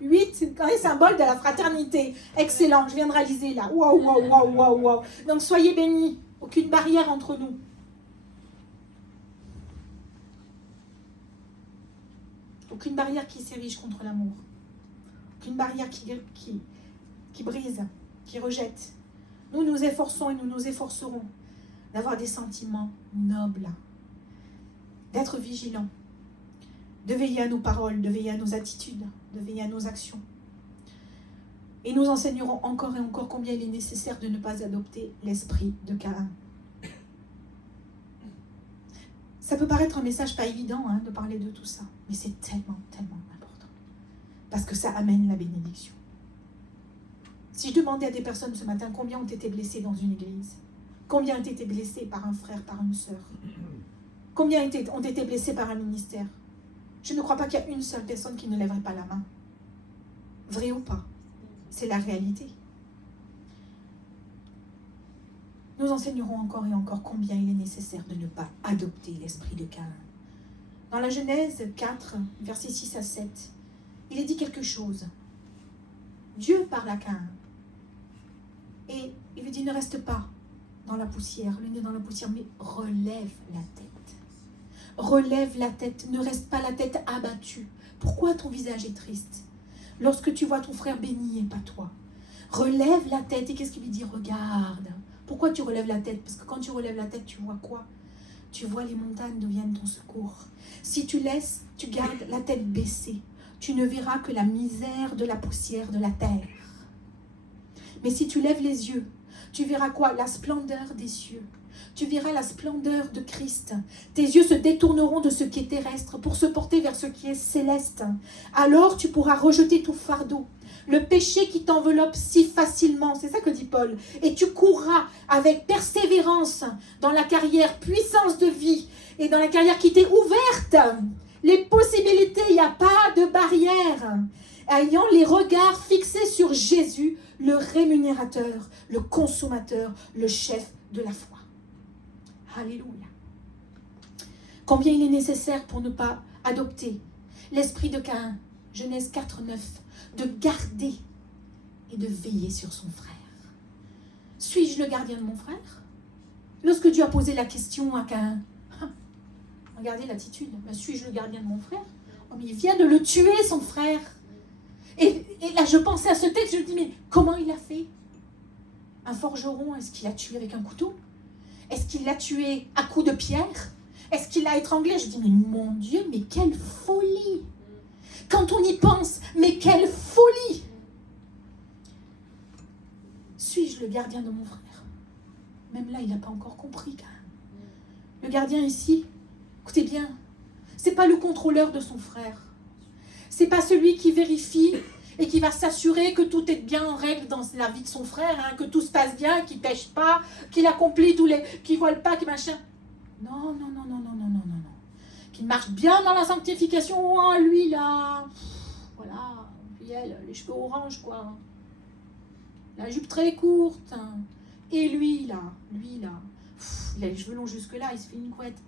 8, c'est quand même symbole de la fraternité. Excellent, je viens de réaliser là. Waouh. Donc soyez bénis, aucune barrière entre nous. Aucune barrière qui s'érige contre l'amour. Aucune barrière qui brise, qui rejette. Nous nous efforçons et nous nous efforcerons d'avoir des sentiments nobles, d'être vigilants, de veiller à nos paroles, de veiller à nos attitudes, de veiller à nos actions. Et nous enseignerons encore et encore combien il est nécessaire de ne pas adopter l'esprit de Caïn. Ça peut paraître un message pas évident de parler de tout ça, mais c'est tellement important. Parce que ça amène la bénédiction. Si je demandais à des personnes ce matin combien ont été blessés dans une église, combien ont été blessés par un frère, par une sœur, combien ont été blessés par un ministère, je ne crois pas qu'il y a une seule personne qui ne lèverait pas la main. Vrai ou pas? C'est la réalité. Nous enseignerons encore et encore combien il est nécessaire de ne pas adopter l'esprit de Caïn. Dans la Genèse 4, versets 6 à 7, il est dit quelque chose. Dieu parle à Caïn. Et il lui dit, ne reste pas dans la poussière, le nez dans la poussière, mais relève la tête. Relève la tête, ne reste pas la tête abattue. Pourquoi ton visage est triste? Lorsque tu vois ton frère béni et pas toi. Relève la tête. Et qu'est-ce qu'il lui dit? Regarde. Pourquoi tu relèves la tête? Parce que quand tu relèves la tête, tu vois quoi? Tu vois les montagnes deviennent ton secours. Si tu gardes la tête baissée, tu ne verras que la misère de la poussière de la terre. Mais si tu lèves les yeux, tu verras quoi? La splendeur des cieux. Tu verras la splendeur de Christ. Tes yeux se détourneront de ce qui est terrestre pour se porter vers ce qui est céleste. Alors tu pourras rejeter tout fardeau, le péché qui t'enveloppe si facilement. C'est ça que dit Paul. Et tu courras avec persévérance dans la carrière, puissance de vie et dans la carrière qui t'est ouverte. Les possibilités, il n'y a pas de barrière. Ayant les regards fixés sur Jésus, le rémunérateur, le consommateur, le chef de la foi. Alléluia. Combien il est nécessaire pour ne pas adopter l'esprit de Caïn, Genèse 4, 9, de garder et de veiller sur son frère. Suis-je le gardien de mon frère? Lorsque Dieu a posé la question à Caïn, regardez l'attitude, suis-je le gardien de mon frère? Oh, mais il vient de le tuer, son frère. Et là, je pensais à ce texte, je me dis, mais comment il a fait? Un forgeron, est-ce qu'il a tué avec un couteau? Est-ce qu'il l'a tué à coups de pierre? Est-ce qu'il l'a étranglé? Je dis, mais mon Dieu, mais quelle folie! Quand on y pense, mais quelle folie! Suis-je le gardien de mon frère? Même là, il n'a pas encore compris quand même. Le gardien ici, écoutez bien, c'est pas le contrôleur de son frère. C'est pas celui qui vérifie et qui va s'assurer que tout est bien en règle dans la vie de son frère, hein, que tout se passe bien, qu'il pêche pas, qu'il accomplit qu'il vole pas, qu'il machin. Non. Qu'il marche bien dans la sanctification. Oh, lui là, voilà, puis elle, les cheveux orange quoi. La jupe très courte. Et lui là, il a les cheveux longs jusque là, il se fait une couette.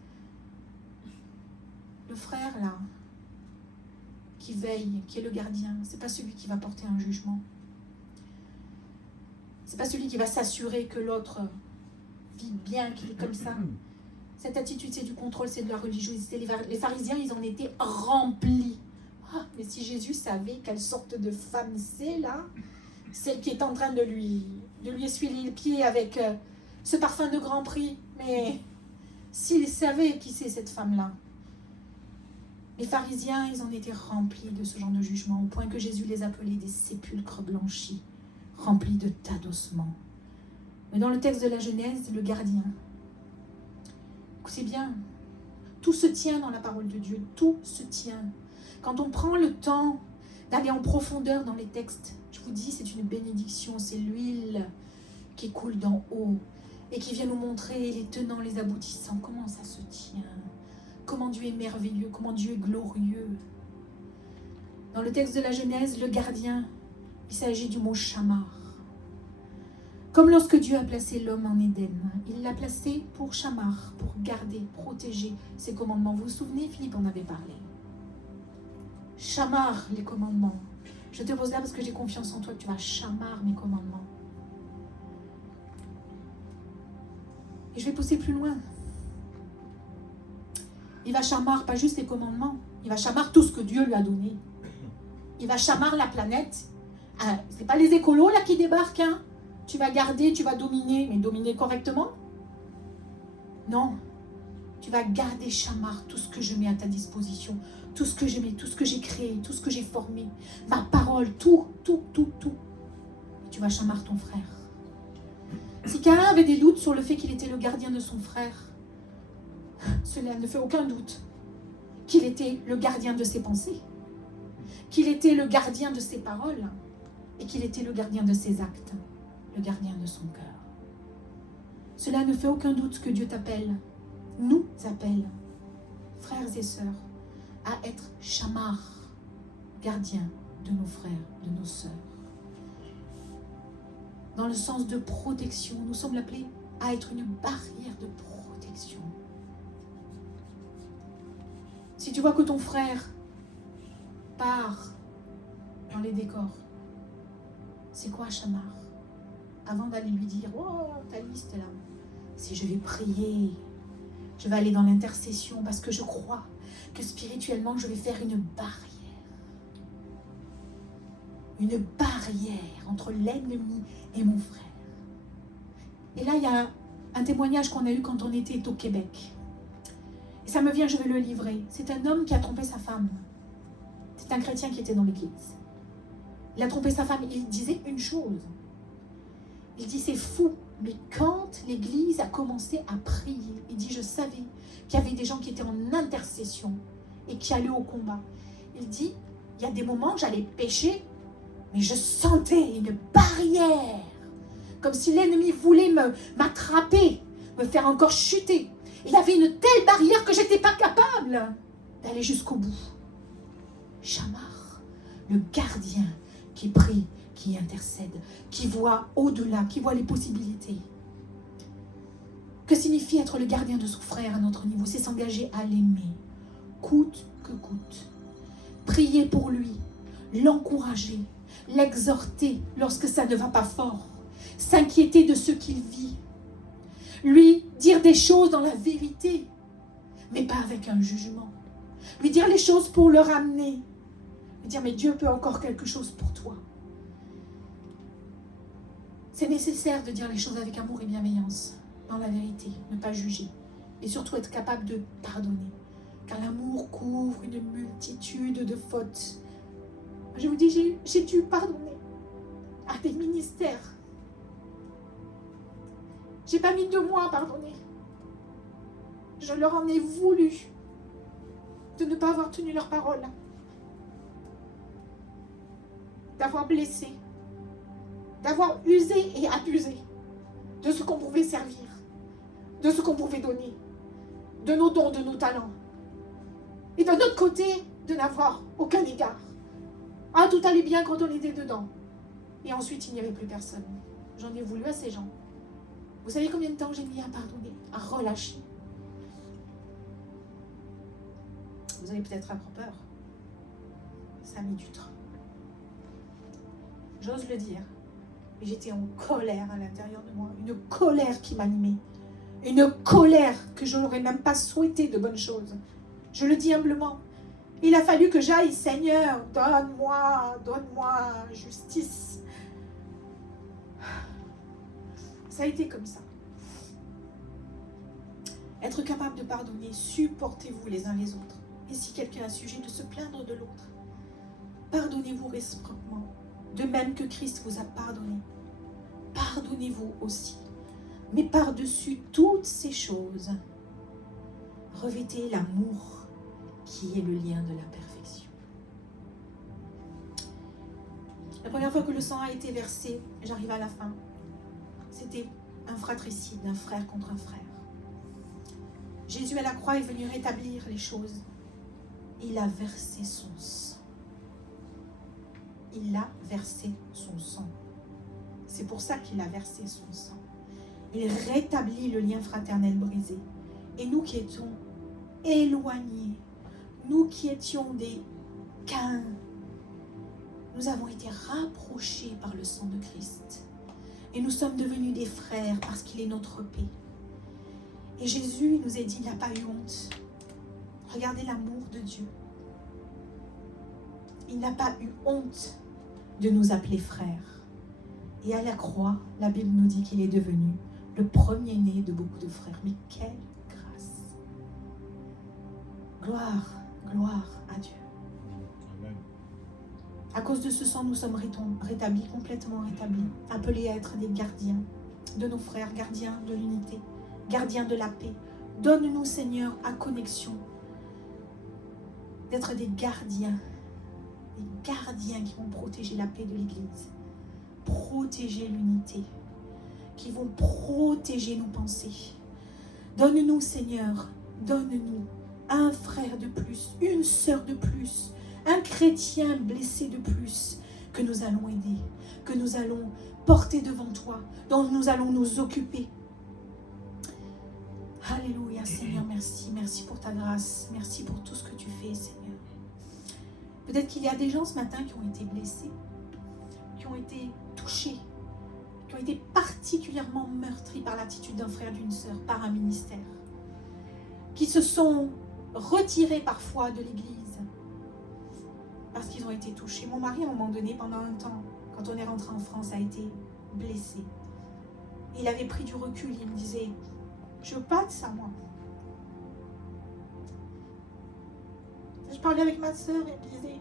Le frère là, qui veille, qui est le gardien, c'est pas celui qui va porter un jugement. C'est pas celui qui va s'assurer que l'autre vit bien, qu'il est comme ça. Cette attitude, c'est du contrôle, c'est de la religiosité. Les pharisiens, ils en étaient remplis. Ah, mais si Jésus savait quelle sorte de femme c'est là, celle qui est en train de lui essuyer les pieds avec ce parfum de grand prix, mais s'il savait qui c'est cette femme-là. Les pharisiens, ils en étaient remplis de ce genre de jugement, au point que Jésus les appelait des sépulcres blanchis, remplis de tas d'ossements. Mais dans le texte de la Genèse, le gardien, écoutez bien, tout se tient dans la parole de Dieu, tout se tient. Quand on prend le temps d'aller en profondeur dans les textes, je vous dis, c'est une bénédiction, c'est l'huile qui coule d'en haut et qui vient nous montrer les tenants, les aboutissants, comment ça se tient. Comment Dieu est merveilleux, comment Dieu est glorieux. Dans le texte de la Genèse, le gardien, il s'agit du mot chamar. Comme lorsque Dieu a placé l'homme en Éden, il l'a placé pour chamar, pour garder, protéger ses commandements. Vous vous souvenez, Philippe en avait parlé. Chamar les commandements. Je te pose là parce que j'ai confiance en toi que tu vas chamar mes commandements. Et je vais pousser plus loin. Il va chamar pas juste les commandements, il va chamar tout ce que Dieu lui a donné. Il va chamar la planète. C'est pas les écolos là qui débarquent, hein. Tu vas garder, tu vas dominer, mais dominer correctement? Non. Tu vas garder chamar tout ce que je mets à ta disposition, tout ce que je mets, tout ce que j'ai créé, tout ce que j'ai formé, ma parole, tout. Tu vas chamar ton frère. Si Caïn avait des doutes sur le fait qu'il était le gardien de son frère, cela ne fait aucun doute qu'il était le gardien de ses pensées, qu'il était le gardien de ses paroles et qu'il était le gardien de ses actes, le gardien de son cœur. Cela ne fait aucun doute que Dieu t'appelle, nous appelle, frères et sœurs, à être chamar, gardien de nos frères, de nos sœurs. Dans le sens de protection, nous sommes appelés à être une barrière de protection. Si tu vois que ton frère part dans les décors, c'est quoi chamar? Avant d'aller lui dire, oh, ta liste là, si je vais prier, je vais aller dans l'intercession parce que je crois que spirituellement je vais faire une barrière. Une barrière entre l'ennemi et mon frère. Et là, il y a un témoignage qu'on a eu quand on était au Québec. Et ça me vient, je vais le livrer. C'est un homme qui a trompé sa femme. C'est un chrétien qui était dans l'église. Il a trompé sa femme. Il disait une chose. Il dit, c'est fou. Mais quand l'église a commencé à prier, il dit, je savais qu'il y avait des gens qui étaient en intercession et qui allaient au combat. Il dit, il y a des moments où j'allais pécher, mais je sentais une barrière. Comme si l'ennemi voulait m'attraper, me faire encore chuter. Il y avait une telle barrière que je n'étais pas capable d'aller jusqu'au bout. Chamar, le gardien qui prie, qui intercède, qui voit au-delà, qui voit les possibilités. Que signifie être le gardien de son frère à notre niveau? C'est s'engager à l'aimer, coûte que coûte. Prier pour lui, l'encourager, l'exhorter lorsque ça ne va pas fort, s'inquiéter de ce qu'il vit, lui dire des choses dans la vérité, mais pas avec un jugement, lui dire les choses pour le ramener, lui dire mais Dieu peut encore quelque chose pour toi. C'est nécessaire de dire les choses avec amour et bienveillance, dans la vérité, ne pas juger, et surtout être capable de pardonner, car l'amour couvre une multitude de fautes. Je vous dis, j'ai dû pardonner à des ministères. J'ai pas mis 2 mois à pardonner. Je leur en ai voulu de ne pas avoir tenu leur parole, d'avoir blessé, d'avoir usé et abusé de ce qu'on pouvait servir, de ce qu'on pouvait donner, de nos dons, de nos talents. Et d'un autre côté, de n'avoir aucun égard. Ah, tout allait bien quand on était dedans. Et ensuite, il n'y avait plus personne. J'en ai voulu à ces gens. Vous savez combien de temps j'ai mis à pardonner, à relâcher? Vous allez peut-être avoir peur. Ça a mis du temps. J'ose le dire. Mais j'étais en colère à l'intérieur de moi. Une colère qui m'animait. Une colère que je n'aurais même pas souhaité de bonnes choses. Je le dis humblement. Il a fallu que j'aille, Seigneur, donne-moi justice. Ça a été comme ça. Être capable de pardonner, supportez-vous les uns les autres. Et si quelqu'un a sujet de se plaindre de l'autre, pardonnez-vous réciproquement, de même que Christ vous a pardonné. Pardonnez-vous aussi. Mais par-dessus toutes ces choses, revêtez l'amour qui est le lien de la perfection. La première fois que le sang a été versé, j'arrive à la fin, c'était un fratricide, un frère contre un frère. Jésus à la croix est venu rétablir les choses. Il a versé son sang. Il a versé son sang. C'est pour ça qu'il a versé son sang. Il rétablit le lien fraternel brisé. Et nous qui étions éloignés, nous qui étions des Caïns, nous avons été rapprochés par le sang de Christ. Et nous sommes devenus des frères parce qu'il est notre paix. Et Jésus nous a dit, il n'a pas eu honte. Regardez l'amour de Dieu. Il n'a pas eu honte de nous appeler frères. Et à la croix, la Bible nous dit qu'il est devenu le premier-né de beaucoup de frères. Mais quelle grâce! Gloire, gloire à Dieu. Amen. À cause de ce sang, nous sommes rétablis, complètement rétablis, appelés à être des gardiens de nos frères, gardiens de l'unité, gardiens de la paix. Donne-nous, Seigneur, à connexion, d'être des gardiens qui vont protéger la paix de l'Église, protéger l'unité, qui vont protéger nos pensées. Donne-nous, Seigneur, donne-nous un frère de plus, une sœur de plus, un chrétien blessé de plus, que nous allons aider, que nous allons porter devant toi, dont nous allons nous occuper. Alléluia, Seigneur, merci. Merci pour ta grâce. Merci pour tout ce que tu fais, Seigneur. Peut-être qu'il y a des gens ce matin qui ont été blessés, qui ont été touchés, qui ont été particulièrement meurtris par l'attitude d'un frère, d'une sœur, par un ministère, qui se sont retirés parfois de l'Église parce qu'ils ont été touchés. Mon mari, à un moment donné, pendant un temps, quand on est rentré en France, a été blessé. Il avait pris du recul, il me disait, je veux pas de ça, moi. Je parlais avec ma sœur et elle me disait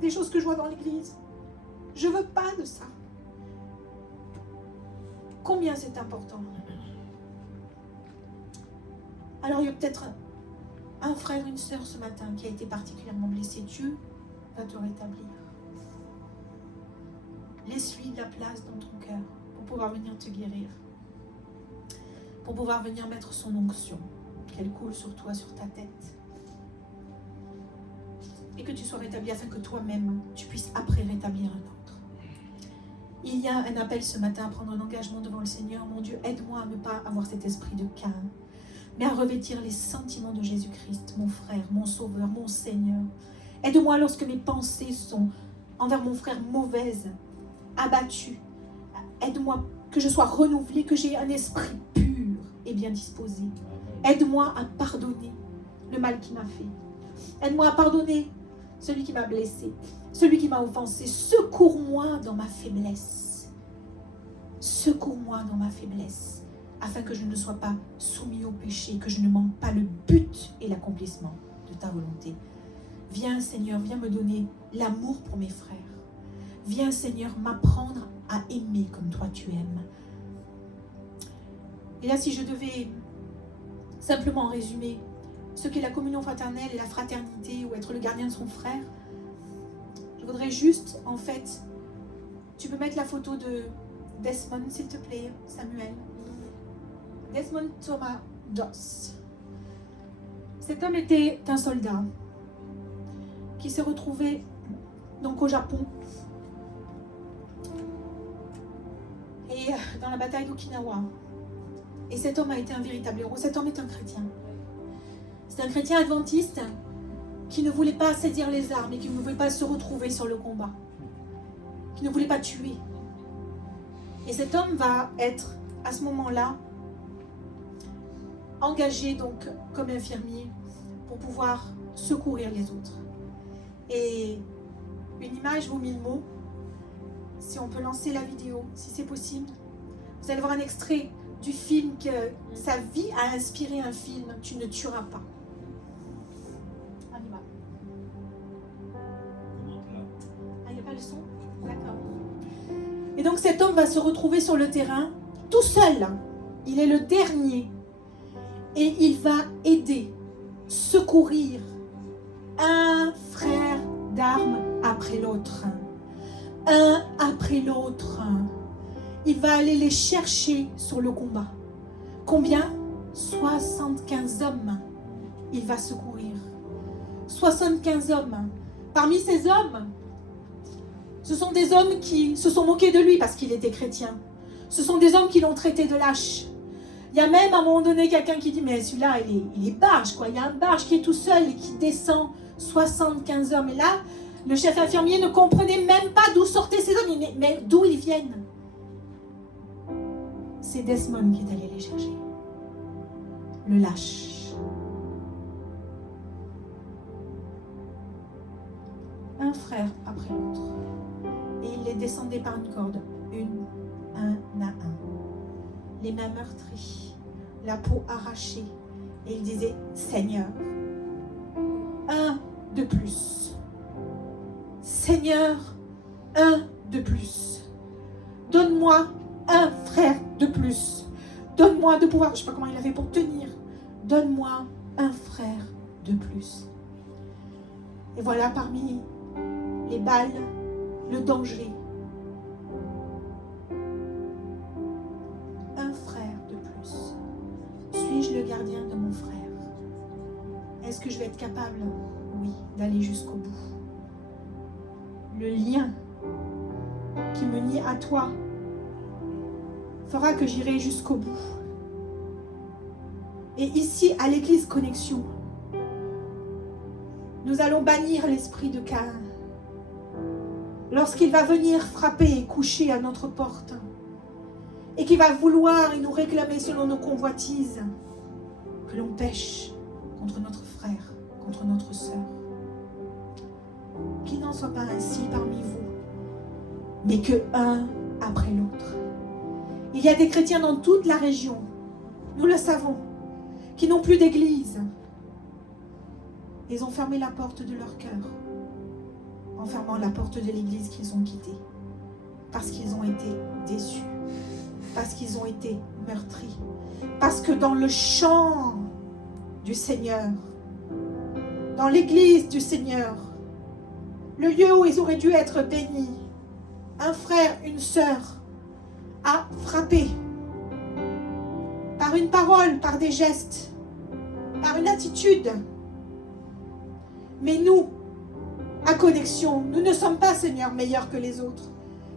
des choses que je vois dans l'église. Je veux pas de ça. Combien c'est important. Alors il y a peut-être un frère, une sœur ce matin qui a été particulièrement blessé. Dieu va te rétablir. Laisse-lui de la place dans ton cœur pour pouvoir venir te guérir. Pour pouvoir venir mettre son onction, qu'elle coule sur toi, sur ta tête. Et que tu sois rétabli afin que toi-même, tu puisses après rétablir un autre. Il y a un appel ce matin à prendre un engagement devant le Seigneur. Mon Dieu, aide-moi à ne pas avoir cet esprit de Caïn, mais à revêtir les sentiments de Jésus-Christ, mon frère, mon sauveur, mon Seigneur. Aide-moi lorsque mes pensées sont envers mon frère mauvaises, abattues. Aide-moi que je sois renouvelé, que j'ai un esprit pur et bien disposé. Aide-moi à pardonner le mal qu'il m'a fait. Aide-moi à pardonner celui qui m'a blessé, celui qui m'a offensé. Secours-moi dans ma faiblesse. Secours-moi dans ma faiblesse, afin que je ne sois pas soumis au péché, que je ne manque pas le but et l'accomplissement de ta volonté. Viens, Seigneur, viens me donner l'amour pour mes frères. Viens, Seigneur, m'apprendre à aimer comme toi tu aimes. Et là, si je devais simplement résumer ce qu'est la communion fraternelle et la fraternité, ou être le gardien de son frère, je voudrais juste, en fait, tu peux mettre la photo de Desmond, s'il te plaît, Samuel. Desmond Thomas Doss. Cet homme était un soldat qui s'est retrouvé donc au Japon et dans la bataille d'Okinawa. Et cet homme a été un véritable héros. Cet homme est un chrétien. C'est un chrétien adventiste qui ne voulait pas saisir les armes et qui ne voulait pas se retrouver sur le combat, qui ne voulait pas tuer. Et cet homme va être à ce moment-là engagé donc comme infirmier pour pouvoir secourir les autres. Et une image vaut 1000 mots. Si on peut lancer la vidéo, si c'est possible. Vous allez voir un extrait du film que sa vie a inspiré un film, Tu ne tueras pas. On y va. Ah, il n'y a pas le son? D'accord. Et donc cet homme va se retrouver sur le terrain, tout seul. Il est le dernier. Et il va aider, secourir un frère d'armes après l'autre. Un après l'autre. Il va aller les chercher sur le combat. Combien? 75 hommes. Il va secourir. 75 hommes. Parmi ces hommes, ce sont des hommes qui se sont moqués de lui parce qu'il était chrétien. Ce sont des hommes qui l'ont traité de lâche. Il y a même à un moment donné quelqu'un qui dit, mais celui-là, il est barge, quoi. Il y a un barge qui est tout seul et qui descend 75 hommes. Et là, le chef infirmier ne comprenait même pas d'où sortaient ces hommes. Mais d'où ils viennent? C'est Desmond qui est allé les chercher. Le lâche. Un frère après l'autre. Et il les descendait par une corde. Un à un. Les mains meurtries, la peau arrachée. Et il disait, Seigneur, un de plus. Seigneur, un de plus. Donne-moi un frère de plus. Donne-moi de pouvoir, je ne sais pas comment il avait pour tenir. Donne-moi un frère de plus. Et voilà parmi les balles, le danger. Un frère de plus. Suis-je le gardien de mon frère? Est-ce que je vais être capable, oui, d'aller jusqu'au bout? Le lien qui me lie à toi fera que j'irai jusqu'au bout. Et ici, à l'église Connexion, nous allons bannir l'esprit de Caïn. Lorsqu'il va venir frapper et coucher à notre porte, et qu'il va vouloir et nous réclamer selon nos convoitises, que l'on pêche contre notre frère, contre notre sœur. Qu'il n'en soit pas ainsi parmi vous, mais que un après l'autre. Il y a des chrétiens dans toute la région, nous le savons, qui n'ont plus d'église. Ils ont fermé la porte de leur cœur, en fermant la porte de l'église qu'ils ont quittée, parce qu'ils ont été déçus, parce qu'ils ont été meurtris, parce que dans le champ du Seigneur, dans l'église du Seigneur, le lieu où ils auraient dû être bénis, un frère, une sœur a frappé par une parole, par des gestes, par une attitude. Mais nous, à Connexion, nous ne sommes pas, Seigneur, meilleurs que les autres.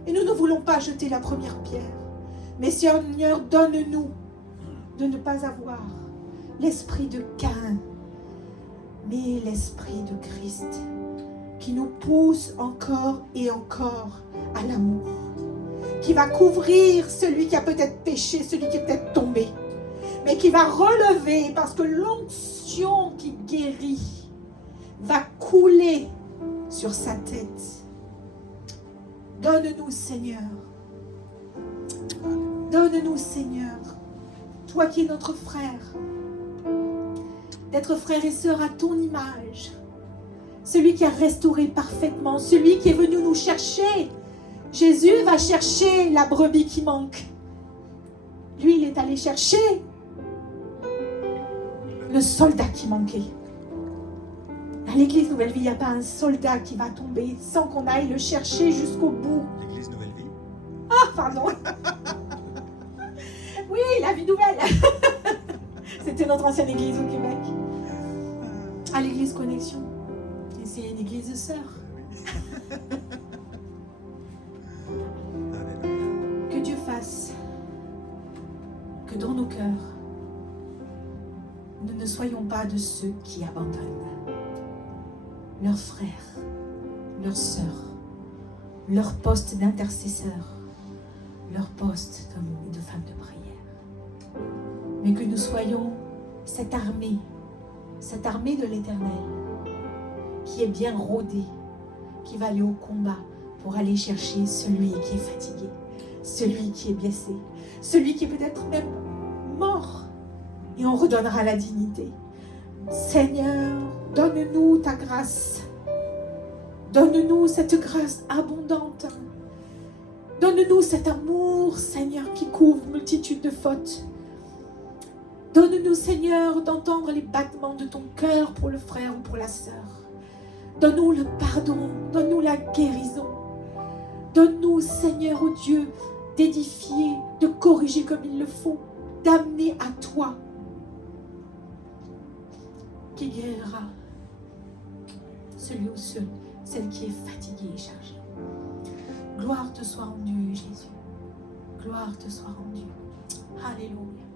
Et nous ne voulons pas jeter la première pierre. Mais Seigneur, donne-nous de ne pas avoir l'esprit de Caïn, mais l'esprit de Christ, qui nous pousse encore et encore à l'amour, qui va couvrir celui qui a peut-être péché, celui qui est peut-être tombé, mais qui va relever, parce que l'onction qui guérit va couler sur sa tête. Donne-nous, Seigneur. Donne-nous, Seigneur, toi qui es notre frère, d'être frères et sœurs à ton image, celui qui a restauré parfaitement, celui qui est venu nous chercher. Jésus va chercher la brebis qui manque. Lui, il est allé chercher le soldat qui manquait. À l'église Nouvelle Vie, il n'y a pas un soldat qui va tomber sans qu'on aille le chercher jusqu'au bout. L'église Nouvelle Vie? Ah, pardon. Oui, la vie nouvelle. C'était notre ancienne église au Québec. À l'église Connexion. Et c'est une église de sœurs. Que Dieu fasse que dans nos cœurs, nous ne soyons pas de ceux qui abandonnent leurs frères, leurs sœurs, leur poste d'intercesseur, leur poste d'hommes et de femmes de prière. Mais que nous soyons cette armée de l'Éternel qui est bien rodée, qui va aller au combat pour aller chercher celui qui est fatigué, celui qui est blessé, celui qui est peut-être même mort, et on redonnera la dignité. Seigneur, donne-nous ta grâce. Donne-nous cette grâce abondante. Donne-nous cet amour, Seigneur, qui couvre multitude de fautes. Donne-nous, Seigneur, d'entendre les battements de ton cœur pour le frère ou pour la sœur. Donne-nous le pardon. Donne-nous la guérison. Donne-nous, Seigneur, ô Dieu, d'édifier, de corriger comme il le faut, d'amener à toi, qui guérira celui ou celle qui est fatiguée et chargée. Gloire te soit rendue, Jésus. Gloire te soit rendue. Alléluia.